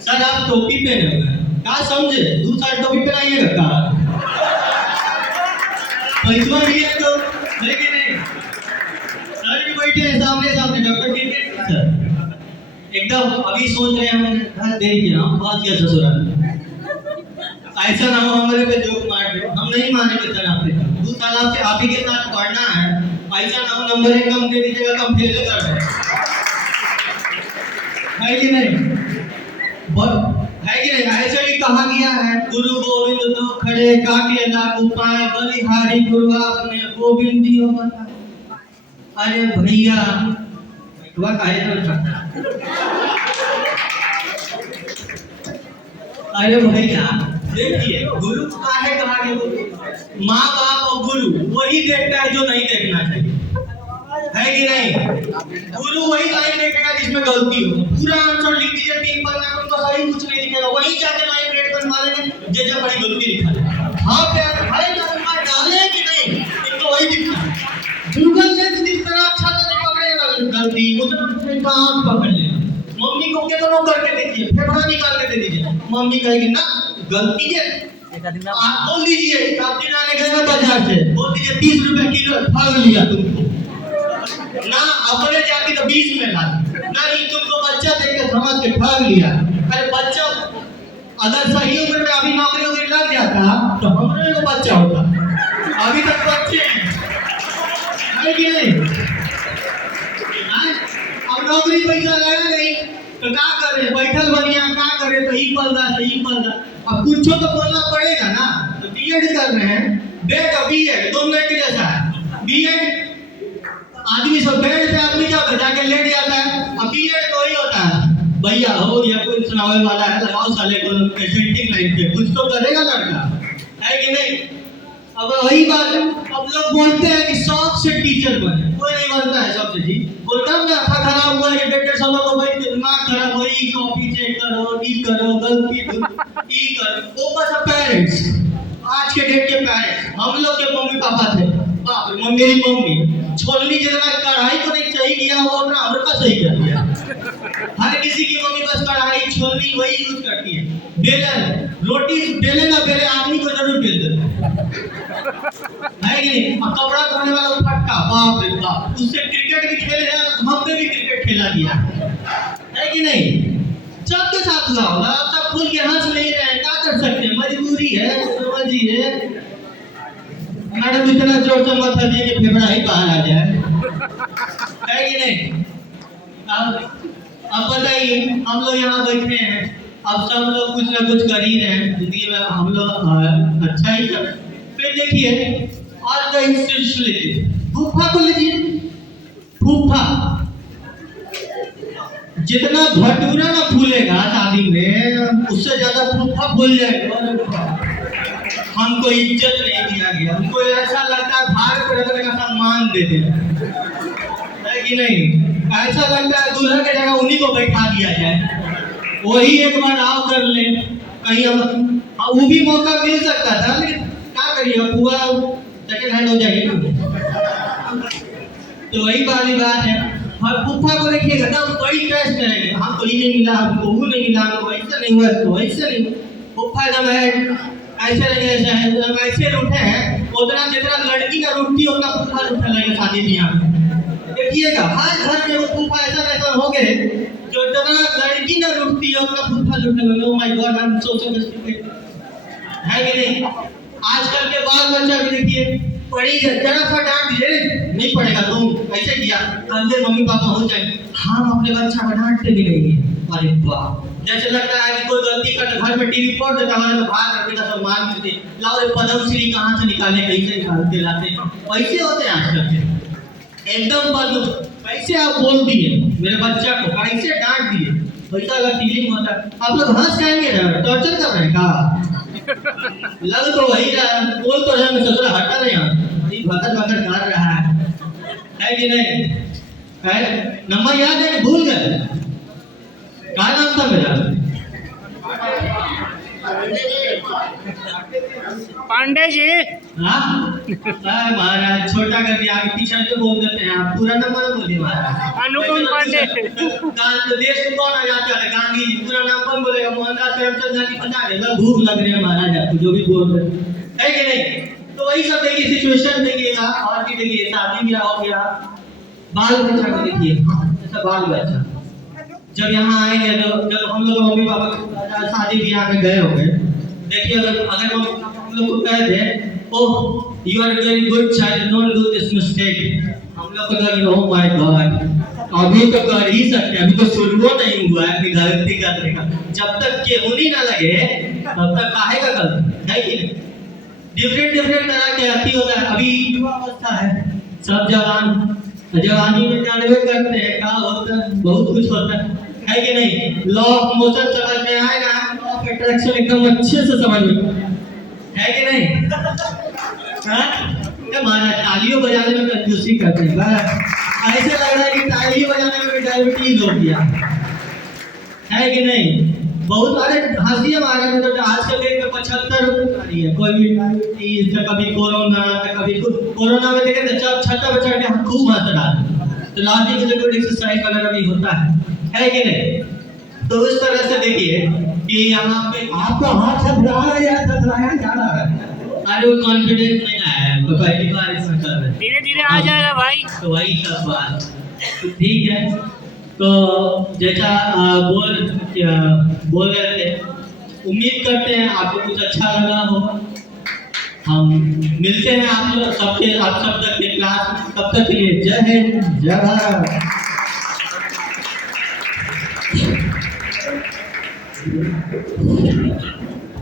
सर आप टोपी पहने हुए हैं, क्या समझे? दूसरा टोपी पहनाइएगा का पैसा भी है तो लेकिन नहीं। सर भी बैठे हैं सामने सामने डॉक्टर जी के सर एकदम अभी सोच रहे हैं हम दे के हम बात क्या ससुराल ऐसा ना हो हमारे पे जोक मार दे। हम नहीं मानेंगे सर आपसे। 2 साल आपसे आप ही के साथ पढ़ना है। ऐसा ना हो नंबर 1 कम दे दीजिएगा तो हम फेल कर रहे है कि नहीं। है कि नहीं। ऐसे ही कहा गया है गुरु गोविंद तो खड़े काके लागू पाए बलिहारी गुरु आपने गोविंद दियो बता। अरे भैया तो काहे तो सकता। अरे भैया देखिए गुरु काहे कहा गया। माँ बाप और गुरु वही देखता है जो नहीं देखना चाहिए, है कि नहीं। गुरु वही लाइन देखेगा जिसमें गलती हो। पूरा आंसर लिख दीजिए 3 पन्ना में तो सही कुछ नहीं लिखेगा। वही जाके लाइन रेड बनवा लेंगे जे जे बड़ी गलती लिखा है। हां प्यार भाई नंबर डाले कि नहीं तो वही दिखता है। गूगल ने जिस तरह अच्छा से पकड़ेगा गलती उतना अच्छा आप पकड़ लेगा। मम्मी को क्या दोनों करके दीजिए, फेफड़ा निकाल के दे दीजिए। मम्मी कहेगी ना गलती है आप बोल दीजिए। सब्जी लाने गए मैं बाजार से, बोल दीजिए 30 रुपए किलो ठग लिया तुमको ना। अपने जाती तो 20 में ला नहीं, तुमको बच्चा देख के समझ के ठग लिया। अरे बच्चा अगर सही उम्र में अभी नौकरी वगैरह लग जाता तो हमारे को बच्चा होता। अभी तक बच्चे हैं कि नहीं। अब नौकरी पैसा लगा नहीं तो क्या करे, बैठल बनिया क्या करे तो ही पल रहा। अब कुछ तो बोलना पड़ेगा ना। तो बीएड कर रहे हैं, बेड और बीएड दोनों एक जैसा है। बीएड आदमी सब बेड पे आदमी क्या जाके लेट जाता है। अब बीएड तो वही होता है भैया हो या कोई सुनावे वाला है लगाओ साले को प्रेजेंटिंग लाइन पे कुछ तो करेगा लड़का, है कि नहीं। अब वही बात है। अब लोग बोलते हैं कि शौक से टीचर बने, कोई नहीं बनता है शौक से जी। बोलता है माथा खराब हुआ है डॉक्टर साहब को भाई दिमाग खराब हो ई कॉपी चेक करो ई करो गलती ई करो। वो बस पेरेंट्स आज के डेट के पेरेंट्स हम लोग के मम्मी पापा थे। बाप रे मेरी मम्मी छोलनी जितना कढ़ाई को नहीं सही किया वो अपना अमृत का सही कर दिया। हर किसी की मम्मी बस कढ़ाई छोलनी वही यूज करती है। बेलन रोटी बेले ना बेले आदमी को जरूर बेल देता है कि नहीं। और कपड़ा धोने वाला फटका बाप रे बाप उससे क्रिकेट भी खेल रहे हैं। हम पे भी क्रिकेट खेला गया है कि नहीं। सबके साथ हुआ होगा। अब सब खुल के हंस नहीं रहे, क्या कर सकते हैं, मजबूरी है समझिए। मैडम इतना जोर से मत हंसिए कि फेफड़ा ही बाहर आ जाए, है कि नहीं। अब बताइए हम लोग यहाँ बैठे हैं, अब सब लोग कुछ ना कुछ कर ही रहे हैं जिंदगी में। हम लोग अच्छा ही कर। फिर देखिए आज का इंस्टीट्यूट लीजिए, फूफा को लीजिए। फूफा जितना भटूरा ना फूलेगा शादी में उससे ज्यादा फूफा फूल जाएगा। हमको इज्जत नहीं दिया गया। हमको ऐसा लगता है भारत रत्न का सम्मान देते हैं, है कि नहीं? ऐसा लगता है दूल्हा की जगह उन्हीं को बैठा दिया जाए, वही एक बार आओ कर ले कहीं। हम वो भी मौका मिल सकता था, लेकिन क्या करिए, पूरा सेकंड हैंड हो जाएगी ना। तो वही वाली बात है। और फूफा को देखिएगा ना, बड़ी टेस्ट करेंगे, हमको ये नहीं मिला, हमको वो नहीं मिला, हमको ऐसा नहीं हुआ, तो ऐसा नहीं। फूफा जब है ऐसे लगे, ऐसा है जब ऐसे रूठे हैं, उतना जितना लड़की का रूठती है उतना फूफा रूठा लगेगा शादी ब्याह में। देखिएगा हर घर में वो फूफा ऐसा हो गए, जो जितना लड़की ना रूठती है उतना फूफा रूठने लगे। ओ माय गॉड, हम सोचो है कि नहीं? आजकल के बाल बच्चा भी देखिए, पढ़ी जरा सा डांट दिए, नहीं पढ़ेगा तुम, ऐसे किया अंदर मम्मी पापा हो जाए, हम अपने बच्चा को डांटते भी नहीं है। अरे वाह, जैसे लगता है कि कोई गलती कर घर में टीवी फोड़ देता है तो बाहर करके का सम्मान मिलते, लाओ रे पद्मश्री कहाँ से निकाले, कहीं से निकाल के लाते, वैसे होते हैं आजकल के एकदम बंद। कैसे आप बोल दिए मेरे बच्चा को, कैसे डांट दिए, वैसा अगर फीलिंग होता है। आप लोग हंस खाएंगे ना, टॉर्चर कर रहे हैं का? लग तो वही रहा है, बोल तो रहे, मैं सोच रहा हटा नहीं भगत भगत कर रहा है कि नहीं? है नंबर याद है, भूल गए क्या नाम था मेरा? पांडे जी। हाँ महाराज, छोटा कर दिया, आगे पीछे तो बोल देते हैं आप, पूरा नंबर बोलिए महाराज। अनुपम पांडे। देश में कौन आ जाता है? गांधी जी। पूरा नाम कौन बोलेगा? मोहनदास करमचंद गांधी। पता नहीं, भूख लग रही है महाराज आपको, जो भी बोल रहे है कि नहीं? तो वही सब देखिए, सिचुएशन देखिएगा, और भी देखिए, शादी ब्याह हो गया, बाल बच्चा को देखिए, जैसा बाल बच्चा जब यहाँ आएंगे, तो जब हम लोग मम्मी पापा शादी ब्याह में गए होंगे, देखिए अगर हम लोग को कह दे, oh you are very good child, don't do this mistake, हम लोग को लगे ओह माय गॉड, अभी तो कर ही सकते हैं, अभी तो शुरू नहीं हुआ है अपनी गलती करने का। जब तक केहूनी ना लगे तब तक काहे का गलती है कि नहीं? डिफरेंट तरह के अति होता है। अभी युवा अवस्था है, सब जवानी में जानवे करते हैं, क्या होता है, बहुत कुछ होता है कि नहीं? लॉ ऑफ मोशन समझ में आएगा, लॉ ऑफ अट्रैक्शन एकदम अच्छे से समझ में है कि नहीं? हमारा तालियों बजाने में कंजूसी करते हैं, ऐसे लग रहा है कि तालियों बजाने में डायबिटीज हो गया है कि नहीं? बहुत सारे हंसी हमारे में, तो आजकल देख 75 रुपये है, कोई भी डायबिटीज, तो कभी कोरोना, तो कभी कोरोना में देखे तो छत्ता बचा के हम खूब हंस रहा है, तो लास्ट में कोई एक्सरसाइज वगैरह भी होता है कि नहीं? तो उस तरह से देखिए कि यहाँ पे आपका हाथ थपथपाया जा रहा है, अरे वो कॉन्फिडेंस नहीं आया है, तो पहली बार ऐसा कर रहे हैं, धीरे धीरे आ जाएगा भाई। तो वही सब बात, तो ठीक है। तो जैसा बोल रहे थे, उम्मीद करते हैं आपको कुछ अच्छा लगा हो। हम मिलते हैं आप लोग सबके, आप सब तक के क्लास, तब तक के लिए जय हिंद, जय भारत।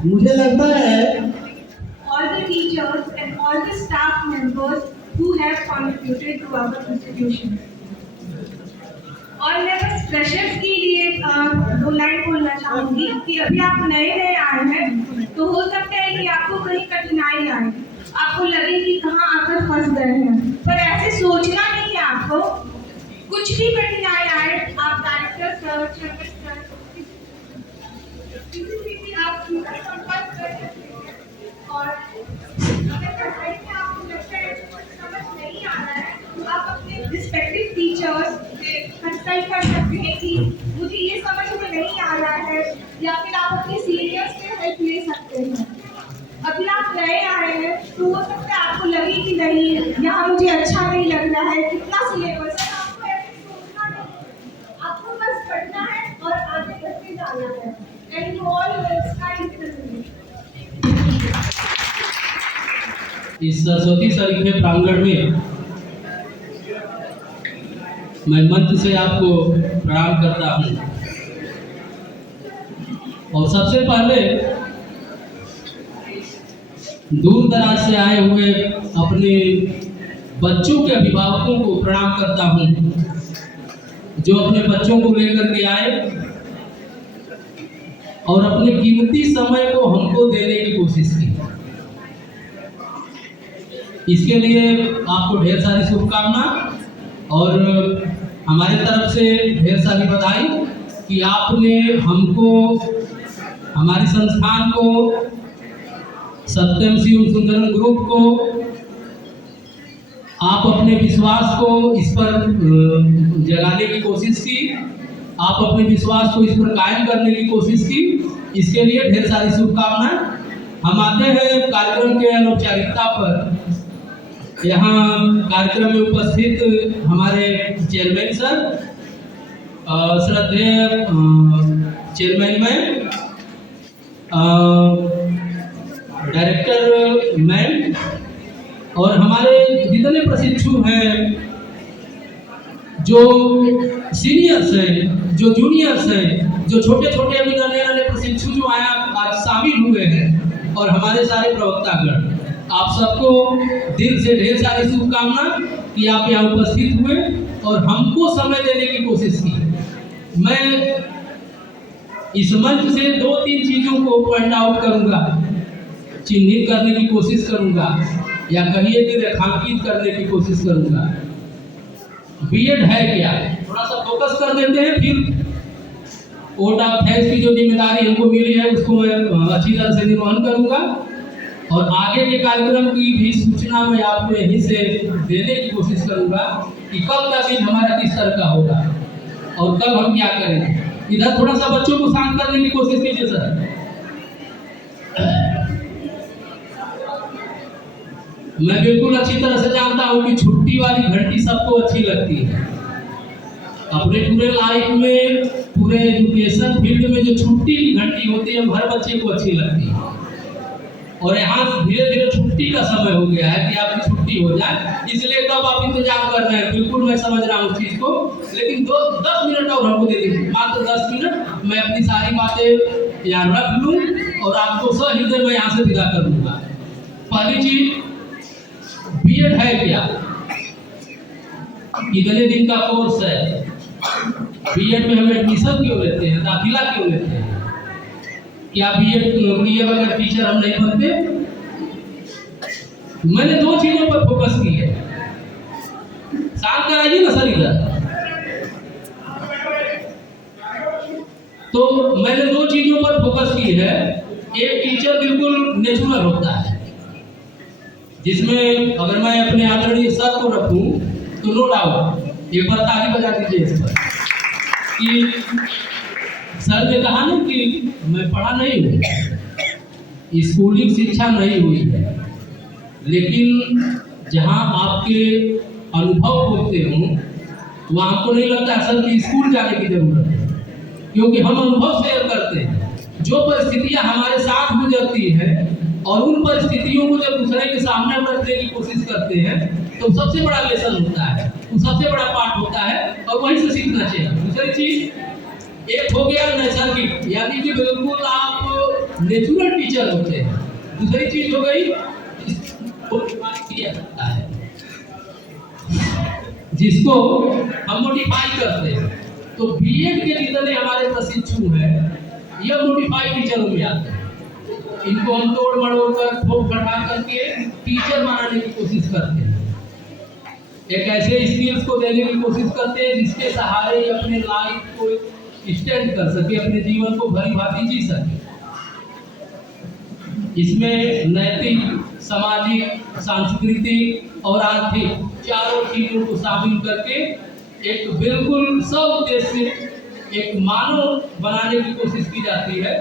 मुझे लगता है all the teachers and all the staff members who have contributed to our institution. और मैं बस फ्रेशर्स के लिए 2 लाइन बोलना चाहूँगी कि अभी आप नए आए हैं, तो हो सकता है कि आपको कहीं कठिनाई आए, आपको लगे कि कहाँ आकर फंस गए हैं, पर ऐसे सोचना नहीं है आपको। कुछ भी कठिनाई आए, आप डायरेक्टर सर, चेयरमैन सर, किसी भी आप उनका संपर्क कर सकते हैं। और अगर पढ़ाई में आपको लगता है कुछ समझ नहीं आ रहा है, तो आप अपने रिस्पेक्टिव टीचर्स से कंसल्ट कर सकते हैं कि मुझे ये समझ में नहीं आ रहा है, या फिर आप अपने सीनियर्स से हेल्प ले सकते हैं। अभी आप नए आए हैं, तो हो सकता है आपको लगे कि नहीं यहाँ मुझे अच्छा नहीं लग रहा है, कितना सिलेबस है, आपको ऐसे सोचना नहीं, आपको बस पढ़ना है और आगे बढ़ते जाना है। And you all will sky इस सरस्वती शरीफ के प्रांगण में मैं मंच से आपको प्रणाम करता हूँ। और सबसे पहले दूर दराज से आए हुए अपने बच्चों के अभिभावकों को प्रणाम करता हूँ, जो अपने बच्चों को लेकर के आए और अपने कीमती समय को हमको देने की कोशिश की। इसके लिए आपको ढेर सारी शुभकामना और हमारे तरफ से ढेर सारी बधाई कि आपने हमको, हमारी संस्थान को, सत्यम शिवम सुंदरम ग्रुप को, आप अपने विश्वास को इस पर जगाने की कोशिश की, आप अपने विश्वास को इस पर कायम करने की कोशिश की। इसके लिए ढेर सारी शुभकामनाएं। हम आते हैं कार्यक्रम के अनौपचारिकता पर। यहाँ कार्यक्रम में उपस्थित हमारे चेयरमैन सर, श्रद्धेय चेयरमैन मैम, डायरेक्टर मैम और हमारे जितने प्रशिक्षु हैं, जो सीनियर्स हैं, जो जूनियर्स हैं, जो छोटे छोटे अभी नए प्रशिक्षु जो आया आज शामिल हुए हैं और हमारे सारे प्रवक्तागण, आप सबको दिल से ढेर सारी शुभकामना कि आप यहाँ उपस्थित हुए और हमको समय देने की कोशिश की। मैं इस मंच से 2-3 चीज़ों को पॉइंट आउट करूँगा, चिन्हित करने की कोशिश करूँगा या कहिए कि रेखांकित करने की कोशिश करूँगा। बीएड है क्या, थोड़ा सा फोकस कर देते हैं, फिर वोट ऑफ थैंक्स की जो जिम्मेदारी हमको मिली है उसको मैं अच्छी तरह से निर्वहन करूँगा और आगे के कार्यक्रम की भी सूचना मैं आपको यहीं से देने की कोशिश करूँगा कि कब का दिन हमारा किस तरह का होगा और कब हम क्या करेंगे। इधर थोड़ा सा बच्चों को शांत करने की कोशिश कीजिए सर। मैं बिल्कुल अच्छी तरह से जानता हूँ कि छुट्टी वाली घंटी सबको अच्छी लगती है। अपने पूरे लाइफ में, पूरे एजुकेशन फील्ड में जो छुट्टी की घंटी होती है हर बच्चे को अच्छी लगती है और यहाँ धीरे धीरे छुट्टी का समय हो गया है कि आपकी छुट्टी हो जाए, इसलिए तब आप इंतजार कर रहे हैं। बिल्कुल मैं समझ रहा हूँ उस चीज़ को, लेकिन 10 मिनट और हमको दे दीजिए, मात्र 10 मिनट। मैं अपनी सारी बातें यहाँ रख लूँ और आपको सहृदय मैं यहाँ से विदा कर दूँगा। पहली चीज, बीएड है क्या, कितने दिन का कोर्स है, बीएड में हम एडमिशन क्यों लेते हैं, दाखिला क्यों लेते हैं, क्या बीएड किए बगैर टीचर हम नहीं बनते। मैंने 2 चीजों पर फोकस की है। शांत कराइए ना सर इधर। तो मैंने 2 चीजों पर फोकस की है। एक, टीचर बिल्कुल नेचुरल होता है, जिसमें अगर मैं अपने आदरणीय सर को रखूं तो नो डाउट एक बार ताली बजा दीजिए इस पर कि सर ने कहा ना कि मैं पढ़ा नहीं हूँ, स्कूलिंग शिक्षा नहीं हुई है, लेकिन जहाँ आपके अनुभव होते हों वहाँ आपको नहीं लगता सर कि स्कूल जाने की जरूरत है, क्योंकि हम अनुभव शेयर करते हैं। जो परिस्थितियाँ हमारे साथ गुजरती है और उन परिस्थितियों को जब दूसरे के सामने रखने की कोशिश करते हैं तो सबसे बड़ा लेसन होता है, वो सबसे बड़ा पार्ट होता है और वहीं से सीखना चाहिए। दूसरी चीज एक हो गया नैसर्गिक, यानी कि बिल्कुल आप नेचुरल टीचर होते हैं। दूसरी चीज हो गई किया जाता है, जिसको हम मोडिफाई करते हैं। तो बीएड के जितने हमारे प्रशिक्षु हैं यह मोडिफाइड टीचरों में आते हैं। इनको हम तोड़ मड़ोड़ कर ठोक बढ़ा करके टीचर बनाने की कोशिश करते हैं, एक ऐसे स्किल्स को देने की कोशिश करते हैं जिसके सहारे अपने लाइफ को स्टैंड कर सके, अपने जीवन को भली भांति जी सके। इसमें नैतिक, सामाजिक, सांस्कृतिक और आर्थिक चारों चीजों को शामिल करके एक बिल्कुल सउद्देश्य एक मानव बनाने की कोशिश की जाती है,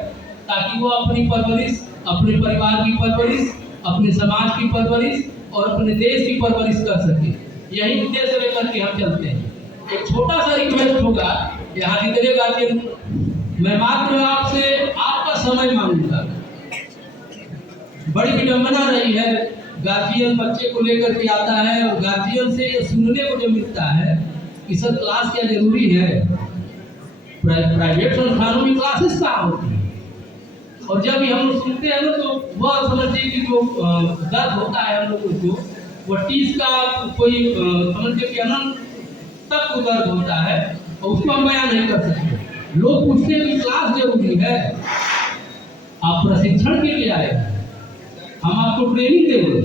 ताकि वो अपनी परवरिश, अपने परिवार की परवरिश, अपने समाज की परवरिश और अपने देश की परवरिश कर सके। यही उद्देश्य लेकर के हम चलते हैं। एक छोटा सा रिक्वेस्ट होगा यहाँ जितने गार्जियन, मैं मात्र आपसे आपका समय मांगूंगा। बड़ी विडंबना रही है, गार्जियन बच्चे को लेकर के आता है और गार्जियन से ये सुनने को जो मिलता है कि सर क्लास क्या जरूरी है, प्राइवेट संस्थानों में क्लासेस कहाँ होती है। और जब भी हम लोग सुनते हैं ना तो वह समझिए कि जो दर्द होता है हम लोगों को, वह टीस का कोई समझिए कि अनंत तक को दर्द होता है और उसको हम बयान नहीं कर सकते। लोग पूछते हैं कि क्लास जरूरी है, आप प्रशिक्षण के लिए आए, हम आपको ट्रेनिंग देंगे,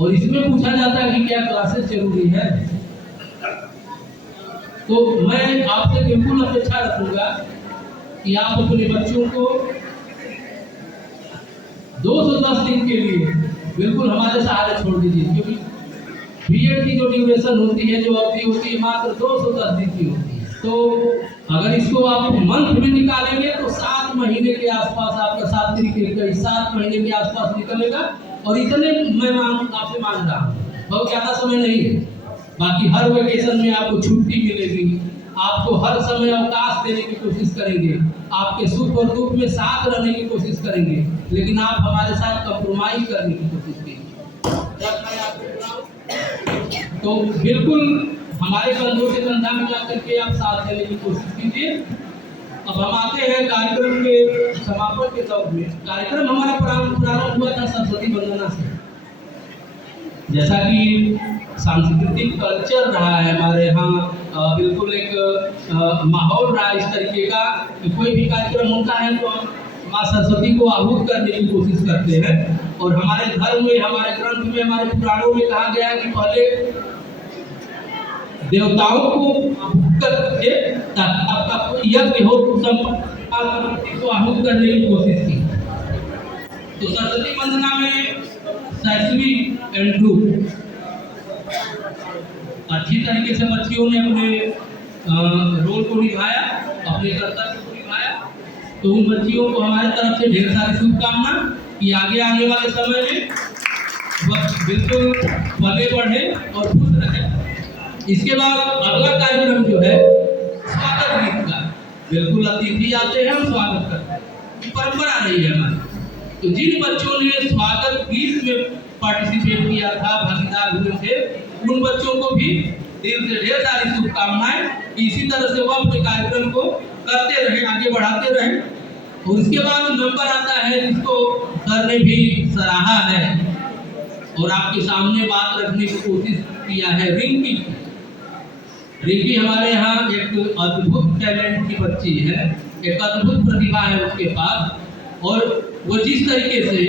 और इसमें पूछा जाता है कि क्या क्लासेस जरूरी है, तो मैं आपसे बिल्कुल अपेक्षा रखूंगा कि आप अपने बच्चों को 210 दिन के लिए बिल्कुल हमारे सहारे छोड़ दीजिए, क्योंकि बीएड की जो ड्यूरेशन होती है, जो अवधि होती है, मात्र 210 दिन की होती है। तो अगर इसको आप मंथ में निकालेंगे तो 7 महीने के आसपास आपका 7 तरीके 7 महीने के आसपास निकलेगा। और इतने मैं आपसे मांग रहा हूँ, बहुत ज़्यादा समय नहीं है। बाकी हर वेकेशन में आपको छुट्टी मिलेगी, आपको हर समय अवकाश देने की कोशिश करेंगे, आपके सुख और दुख में साथ रहने की कोशिश करेंगे, लेकिन आप हमारे साथ कंप्रोमाइज करने की कोशिश कीजिए। तो बिल्कुल हमारे कंधों से कंधा मिला करके आप साथ देने की कोशिश कीजिए। अब हम आते हैं कार्यक्रम के समापन के दौर में। कार्यक्रम हमारा प्रारंभ हुआ था सरस्वती वंदना से। जैसा कि सांस्कृतिक कल्चर रहा है हमारे यहाँ, बिल्कुल एक माहौल रहा इस तरीके का कि कोई भी कार्यक्रम होता है तो हम माँ सरस्वती को आहूत करने की कोशिश करते हैं। और हमारे धर्म में, हमारे ग्रंथ में, हमारे पुराणों में कहा गया है कि पहले देवताओं को आहूत करके ताकि आपका कोई यज्ञ हो तो आहूत करने की कोशिश की। तो सरस्वती वंदना में सरस्वी एंड्रू अच्छी तरीके से बच्चियों ने अपने रोल को निभाया, अपने कर्तव्य को निभाया। तो उन बच्चियों को हमारे तरफ से ढेर सारी शुभकामना कि आगे आने वाले समय में वह बिल्कुल पले बढ़े और खुश रहे। इसके बाद अगला कार्यक्रम जो है स्वागत गीत का, बिल्कुल अतिथि आते हैं हम स्वागत करते हैं, परंपरा रही है हमारी। तो जिन बच्चों ने स्वागत गीत में पार्टिसिपेट किया था, भागीदार हुए थे, उन बच्चों को भी दिल से ढेर सारी शुभकामनाएं। इसी तरह से वो अपने कार्यक्रम को करते रहे, आगे बढ़ाते रहे। और उसके बाद नंबर आता है जिसको सर ने भी सराहा है और आपके सामने बात रखने की कोशिश किया है, रिंकी। रिंकी हमारे यहाँ एक अद्भुत टैलेंट की बच्ची है, एक अद्भुत प्रतिभा है उसके पास। और वो जिस तरीके से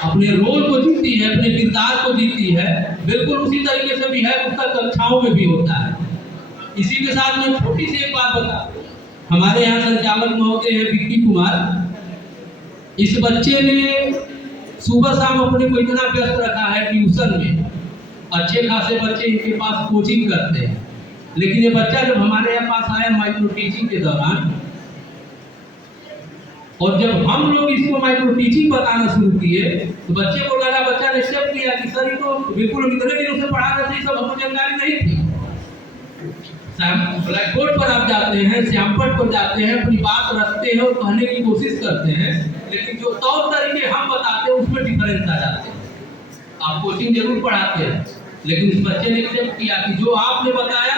अपने रोल को जीती है, अपने किरदार को जीती है, बिल्कुल उसी तरीके से भी है, उसका कक्षाओं में भी होता है। इसी के साथ मैं छोटी सी एक बात बता, हमारे यहाँ संचालक महोदय है विक्की कुमार। इस बच्चे ने सुबह शाम अपने को इतना व्यस्त रखा है ट्यूशन में, अच्छे खासे बच्चे इनके पास कोचिंग करते हैं। लेकिन ये बच्चा जब हमारे यहाँ पास आया माइक्रो टीचिंग के दौरान, और जब हम लोग इसको माइक्रो टीचिंग बताना शुरू किए तो बच्चे को लगा, बच्चा ने एक्सेप्ट किया कि सर ये तो बिल्कुल इतने दिनों से पढ़ा रहे थे, सब हमको जानकारी नहीं थी। ब्लैक बोर्ड पर आप जाते हैं, श्यामपट पर जाते हैं, अपनी बात रखते हैं और कहने की कोशिश करते हैं, लेकिन जो तौर तरीके हम बताते हैं उसमें डिफरेंस आ जाते हैं। आप कोचिंग जरूर पढ़ाते हैं, लेकिन इस बच्चे ने एक्सेप्ट किया कि जो आपने बताया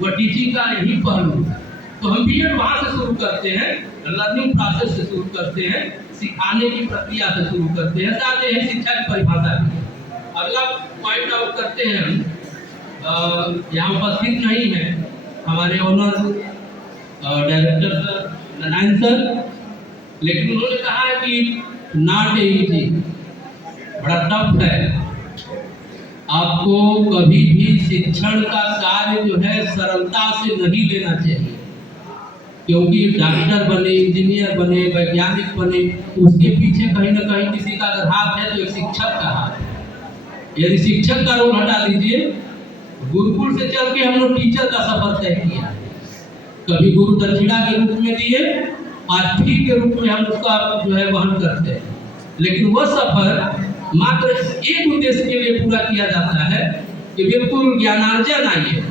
वह टीचिंग का यही पहलू है। तो हम बीएड वहाँ से शुरू करते हैं, लर्निंग प्रोसेस से शुरू करते हैं, सिखाने की प्रक्रिया से शुरू करते हैं, जाते हैं शिक्षा की परिभाषा की। अगला पॉइंट आउट करते हैं हम, यहाँ उपस्थित नहीं है हमारे honour director sir Narayan sir, लेकिन उन्होंने कहा है कि नॉट इजी, बड़ा टफ है। आपको कभी भी शिक्षण का कार्य जो है सरलता से नहीं लेना चाहिए, क्योंकि डॉक्टर बने, इंजीनियर बने, वैज्ञानिक बने, उसके पीछे कहीं ना कहीं किसी का अगर हाथ है तो एक शिक्षक का हाथ है। यदि शिक्षक का रोल हटा दीजिए, गुरुकुल से चल के हम लोग टीचर का सफर तय किया, कभी गुरु दक्षिणा के रूप में दिए, आज फी के रूप में हम उसका जो है वहन करते हैं। लेकिन वह सफर मात्र एक उद्देश्य के लिए पूरा किया जाता है कि बिल्कुल ज्ञानार्जन आइए,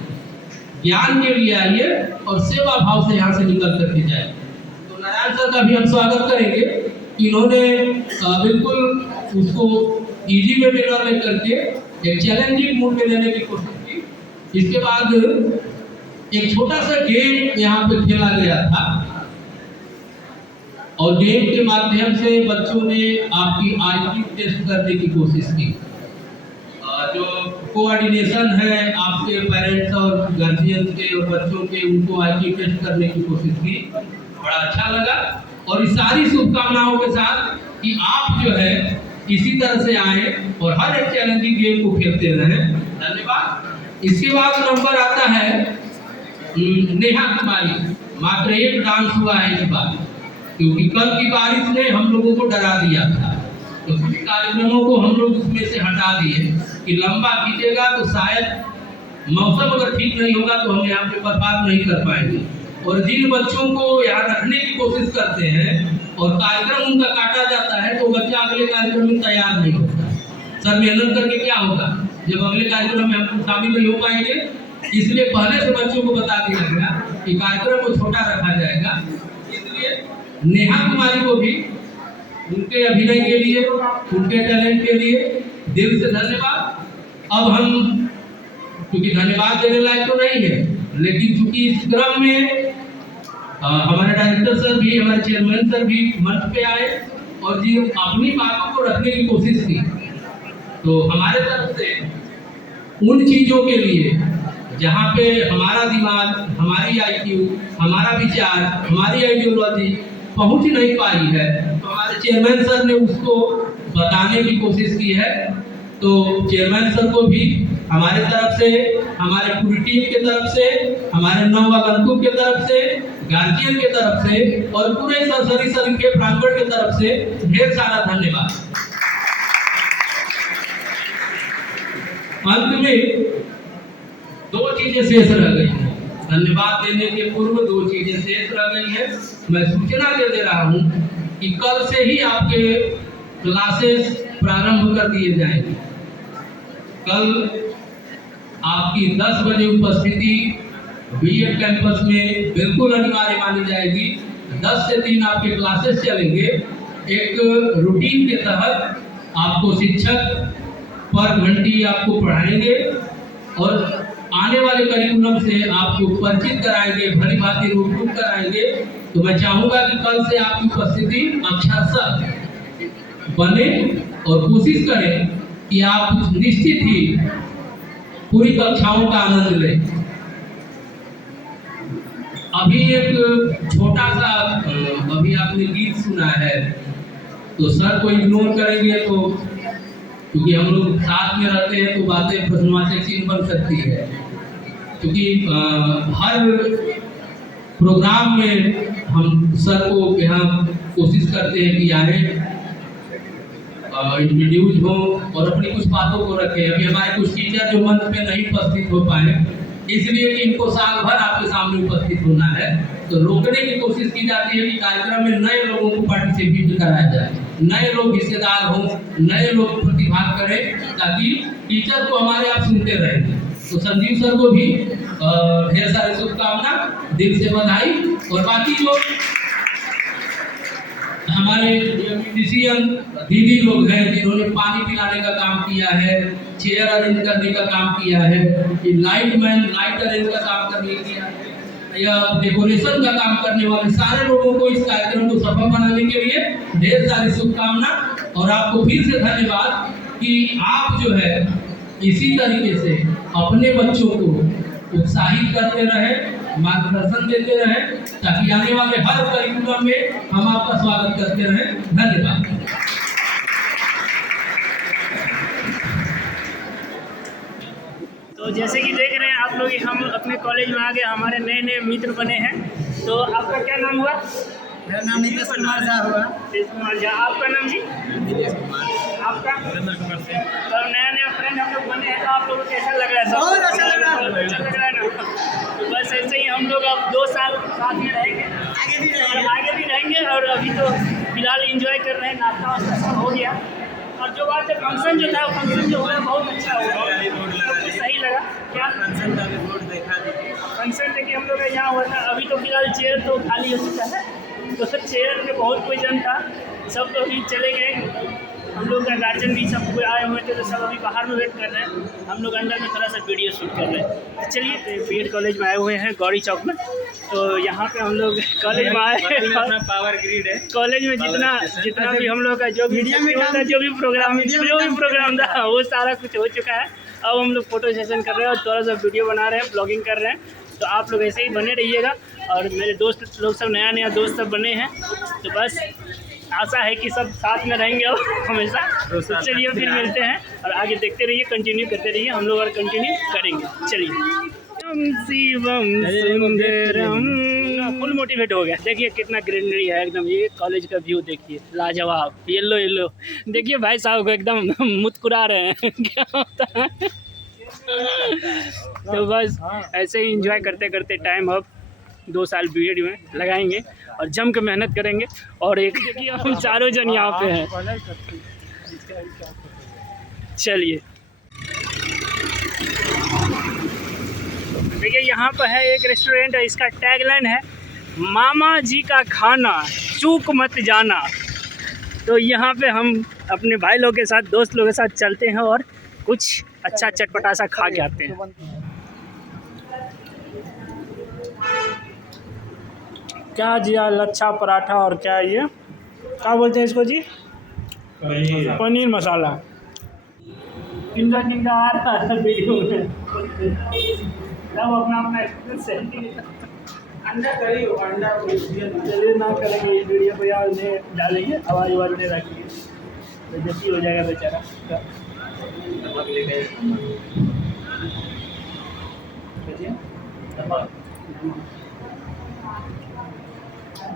ज्ञान के लिए आइए और सेवा भाव से यहाँ से निकल करके जाए। तो नारायण सर का भी हम स्वागत करेंगे, इन्होंने बिल्कुल उसको इजी वे में न ले करके एक चैलेंजिंग मूड में लेने की कोशिश की। इसके बाद एक छोटा सा गेम यहाँ पे खेला गया था और गेम के माध्यम से बच्चों ने आपकी IQ टेस्ट करने की कोशिश की। जो कोऑर्डिनेशन है आपके पेरेंट्स और गार्जियन के और बच्चों के, उनको IQ टेस्ट करने की कोशिश की, बड़ा अच्छा लगा। और इस सारी शुभकामनाओं के साथ कि आप जो है इसी तरह से आए और हर एक चैलेंजिंग गेम को खेलते रहें। धन्यवाद। इसके बाद नंबर आता है नेहा कुमारी। मात्र एक डांस हुआ है इस बार, क्योंकि कल की बारिश ने हम लोगों को डरा दिया था, तो कुछ कार्यक्रमों को हम लोग उसमें से हटा दिए कि लंबा खींचेगा तो शायद मौसम अगर ठीक नहीं होगा तो हम यहाँ पे बर्बाद नहीं कर पाएंगे। और जिन बच्चों को यहाँ रखने की कोशिश करते हैं और कार्यक्रम उनका काटा जाता है तो बच्चा अगले कार्यक्रम में तैयार नहीं होता। सर मेहनत करके क्या होगा जब अगले कार्यक्रम में हम शामिल नहीं हो पाएंगे, इसलिए पहले से बच्चों को बता दिया गया कि कार्यक्रम को छोटा रखा जाएगा। इसलिए नेहा कुमारी को भी उनके अभिनय के लिए, उनके टैलेंट के लिए दिल से धन्यवाद। अब हम क्योंकि धन्यवाद देने लायक तो नहीं है, लेकिन चूंकि इस क्रम में हमारे डायरेक्टर सर भी, हमारे चेयरमैन सर भी मंच पे आए और जी अपनी बातों को रखने की कोशिश की, तो हमारे तरफ से उन चीज़ों के लिए जहाँ पे हमारा दिमाग, हमारी IQ, हमारा विचार, हमारी आइडियोलॉजी पहुँच नहीं पाई है, तो हमारे चेयरमैन सर ने उसको बताने की कोशिश की है। तो चेयरमैन सर को भी हमारे तरफ से, हमारे पूरी टीम के तरफ से, हमारे नवआगंतुक के तरफ से, गार्जियन के तरफ से और पूरे सरसरी सर के प्रांगण के तरफ से ढेर सारा धन्यवाद। अंत में दो चीजें शेष रह गई हैं। धन्यवाद देने के पूर्व दो चीजें शेष रह गई हैं। मैं सूचना दे रहा हूँ कि कल से ही आपके क्लासेस प्रारंभ कर दिए जाएंगे। कल आपकी 10 बजे उपस्थिति बीएड कैंपस में बिल्कुल अनिवार्य मानी जाएगी। 10 से 3 आपके क्लासेस चलेंगे। एक रूटीन के तहत आपको शिक्षक पर घंटी आपको पढ़ाएंगे और आने वाले करिकुलम से आपको परिचित कराएंगे, भली भांति रूप कराएंगे। तो मैं चाहूँगा कि कल से आपकी उपस्थिति अक्षरशः बने और कोशिश करें कि आप निश्चित ही पूरी कक्षाओं का आनंद लें। अभी एक छोटा सा अभी आपने गीत सुना है, तो सर को इग्नोर करेंगे तो, क्योंकि हम लोग साथ में रहते हैं तो बातें प्रश्नवाचक चिन्ह बन सकती है। क्योंकि हर प्रोग्राम में हम सर को यहाँ कोशिश करते हैं कि आए, इंट्रोड्यूस हो और अपनी कुछ बातों को रखें। अभी हमारे कुछ टीचर जो मंच पे नहीं उपस्थित हो पाए, इसलिए कि इनको साल भर आपके सामने उपस्थित होना है, तो रोकने की कोशिश की जाती है कि कार्यक्रम में नए लोगों को पार्टिसिपेट कराया जाए, नए लोग हिस्सेदार हों, नए लोग प्रतिभाग करें, ताकि टीचर को हमारे आप सुनते रहेंगे। तो संजीव सर को भी ढेर सारी शुभकामना, दिल से बधाई। और बाकी जो हमारे म्यूजिशियन दीदी लोग हैं जिन्होंने पानी पिलाने का काम किया है, चेयर अरेंज करने का काम किया है, लाइट मैन लाइट अरेंज का काम करने किया है, या डेकोरेशन का काम करने वाले सारे लोगों को इस कार्यक्रम को सफल बनाने के लिए ढेर सारी शुभकामना। और आपको फिर से धन्यवाद कि आप जो है इसी तरीके से अपने बच्चों को उत्साहित करते रहें, मार्गदर्शन देते रहें, ताकि आने वाले हर करिकुलम में हम आपका स्वागत करते रहें। धन्यवाद। तो जैसे कि देख रहे हैं आप लोग, हम अपने कॉलेज में आ गए, हमारे नए नए मित्र बने हैं। तो आपका क्या नाम हुआ? मेरा नाम नीतीश कुमार झा हुआ। नीतीश कुमार झा। आपका नाम जी? नीतीश कुमार। आपका? वीरेंद्र कुमार सिंह। तो नया नया फ्रेंड हम लोग बने हैं, तो आप लोगों को कैसा लग रहा है? बहुत अच्छा लग रहा है। अच्छा लग रहा है ना? तो बस ऐसे ही हम लोग अब 2 साल साथ में रहेंगे, आगे भी रहेंगे। और अभी तो फिलहाल एंजॉय कर रहे हैं, नाश्ता वास्ता सब हो गया। और जो बात है, फंक्शन जो था, फंक्शन जो हुआ बहुत अच्छा हुआ, सही लगा। क्या फंक्शन था? फंक्शन देखिए हम लोग यहाँ हुआ था। अभी तो फिलहाल चेयर तो खाली हो चुका है, तो सब चेयर में बहुत कोई जन था, सब तो अभी चले गए। हम लोग का गार्जियन भी सब कोई आए हुए थे, तो सब अभी बाहर में वेट कर रहे हैं। हम लोग अंदर में थोड़ा सा वीडियो शूट कर रहे हैं। चलिए, बीएड कॉलेज में आए हुए हैं गौरी चौक में। तो यहाँ पे हम लोग कॉलेज में आए हैं, पावर ग्रिड है कॉलेज में जितना भी हम लोग का जो भी प्रोग्राम था वो सारा कुछ हो चुका है। अब हम लोग फोटो सेशन कर रहे हैं और थोड़ा सा वीडियो बना रहे हैं, ब्लॉगिंग कर रहे हैं। तो आप लोग ऐसे ही बने रहिएगा। और मेरे दोस्त लोग सब नया दोस्त सब बने हैं, तो बस आशा है कि सब साथ में रहेंगे और हमेशा। तो चलिए फिर मिलते हैं और आगे देखते रहिए, कंटिन्यू करते रहिए, हम लोग और कंटिन्यू करेंगे। चलिए। शिवम सुंदरम, फुल मोटिवेट हो गया। देखिए कितना ग्रीनरी है एकदम, ये कॉलेज का व्यू देखिए, लाजवाब, येलो। देखिए भाई साहब को एकदम मुस्कुरा रहे हैं क्या होता है। तो बस ऐसे ही एंजॉय करते करते टाइम अब 2 साल बीएड में लगाएंगे और जम के मेहनत करेंगे। और एक देखिए हम चारों जन यहाँ पे हैं। चलिए देखिए यहाँ पर है एक रेस्टोरेंट है, इसका टैगलाइन है मामा जी का खाना चूक मत जाना। तो यहाँ पे हम अपने भाई लोग के साथ, दोस्त लोग के साथ चलते हैं और कुछ अच्छा चटपटा सा खा के आते हैं। क्या जी, लच्छा पराठा और क्या ये क्या बोलते हैं इसको जी, पनीर मसाला। किंदा आ रहा है वीडियो में, सब अपना एक्सपीरियंस अंडा करी हो, अंडा चलिए ना करेंगे इस वीडियो को, यार उन्हें डालेंगे, आवाज़ नहीं रखेंगे, बेइज्जती हो जाएगा बेचारा।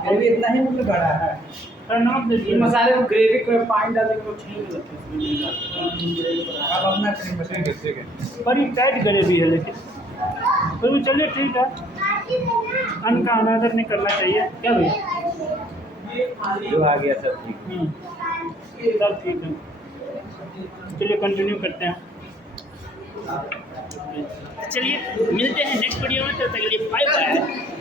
अभी इतना ही मतलब बड़ा है, नमक देखिए, मसाले को ग्रेवी को पानी डालने को ठीक लगता है। अब अपना क्रीम मशीन कैसे बड़ी टाइट ग्रेवी है, लेकिन फिर भी चलिए ठीक है, अन्न का अनादर नहीं करना चाहिए क्या भैया, जो आ गया सब ठीक। सब ठीक है। चलिए कंटिन्यू करते हैं। चलिए मिलते हैं नेक्स्ट वीडियो में, तब तक के लिए बाय बाय।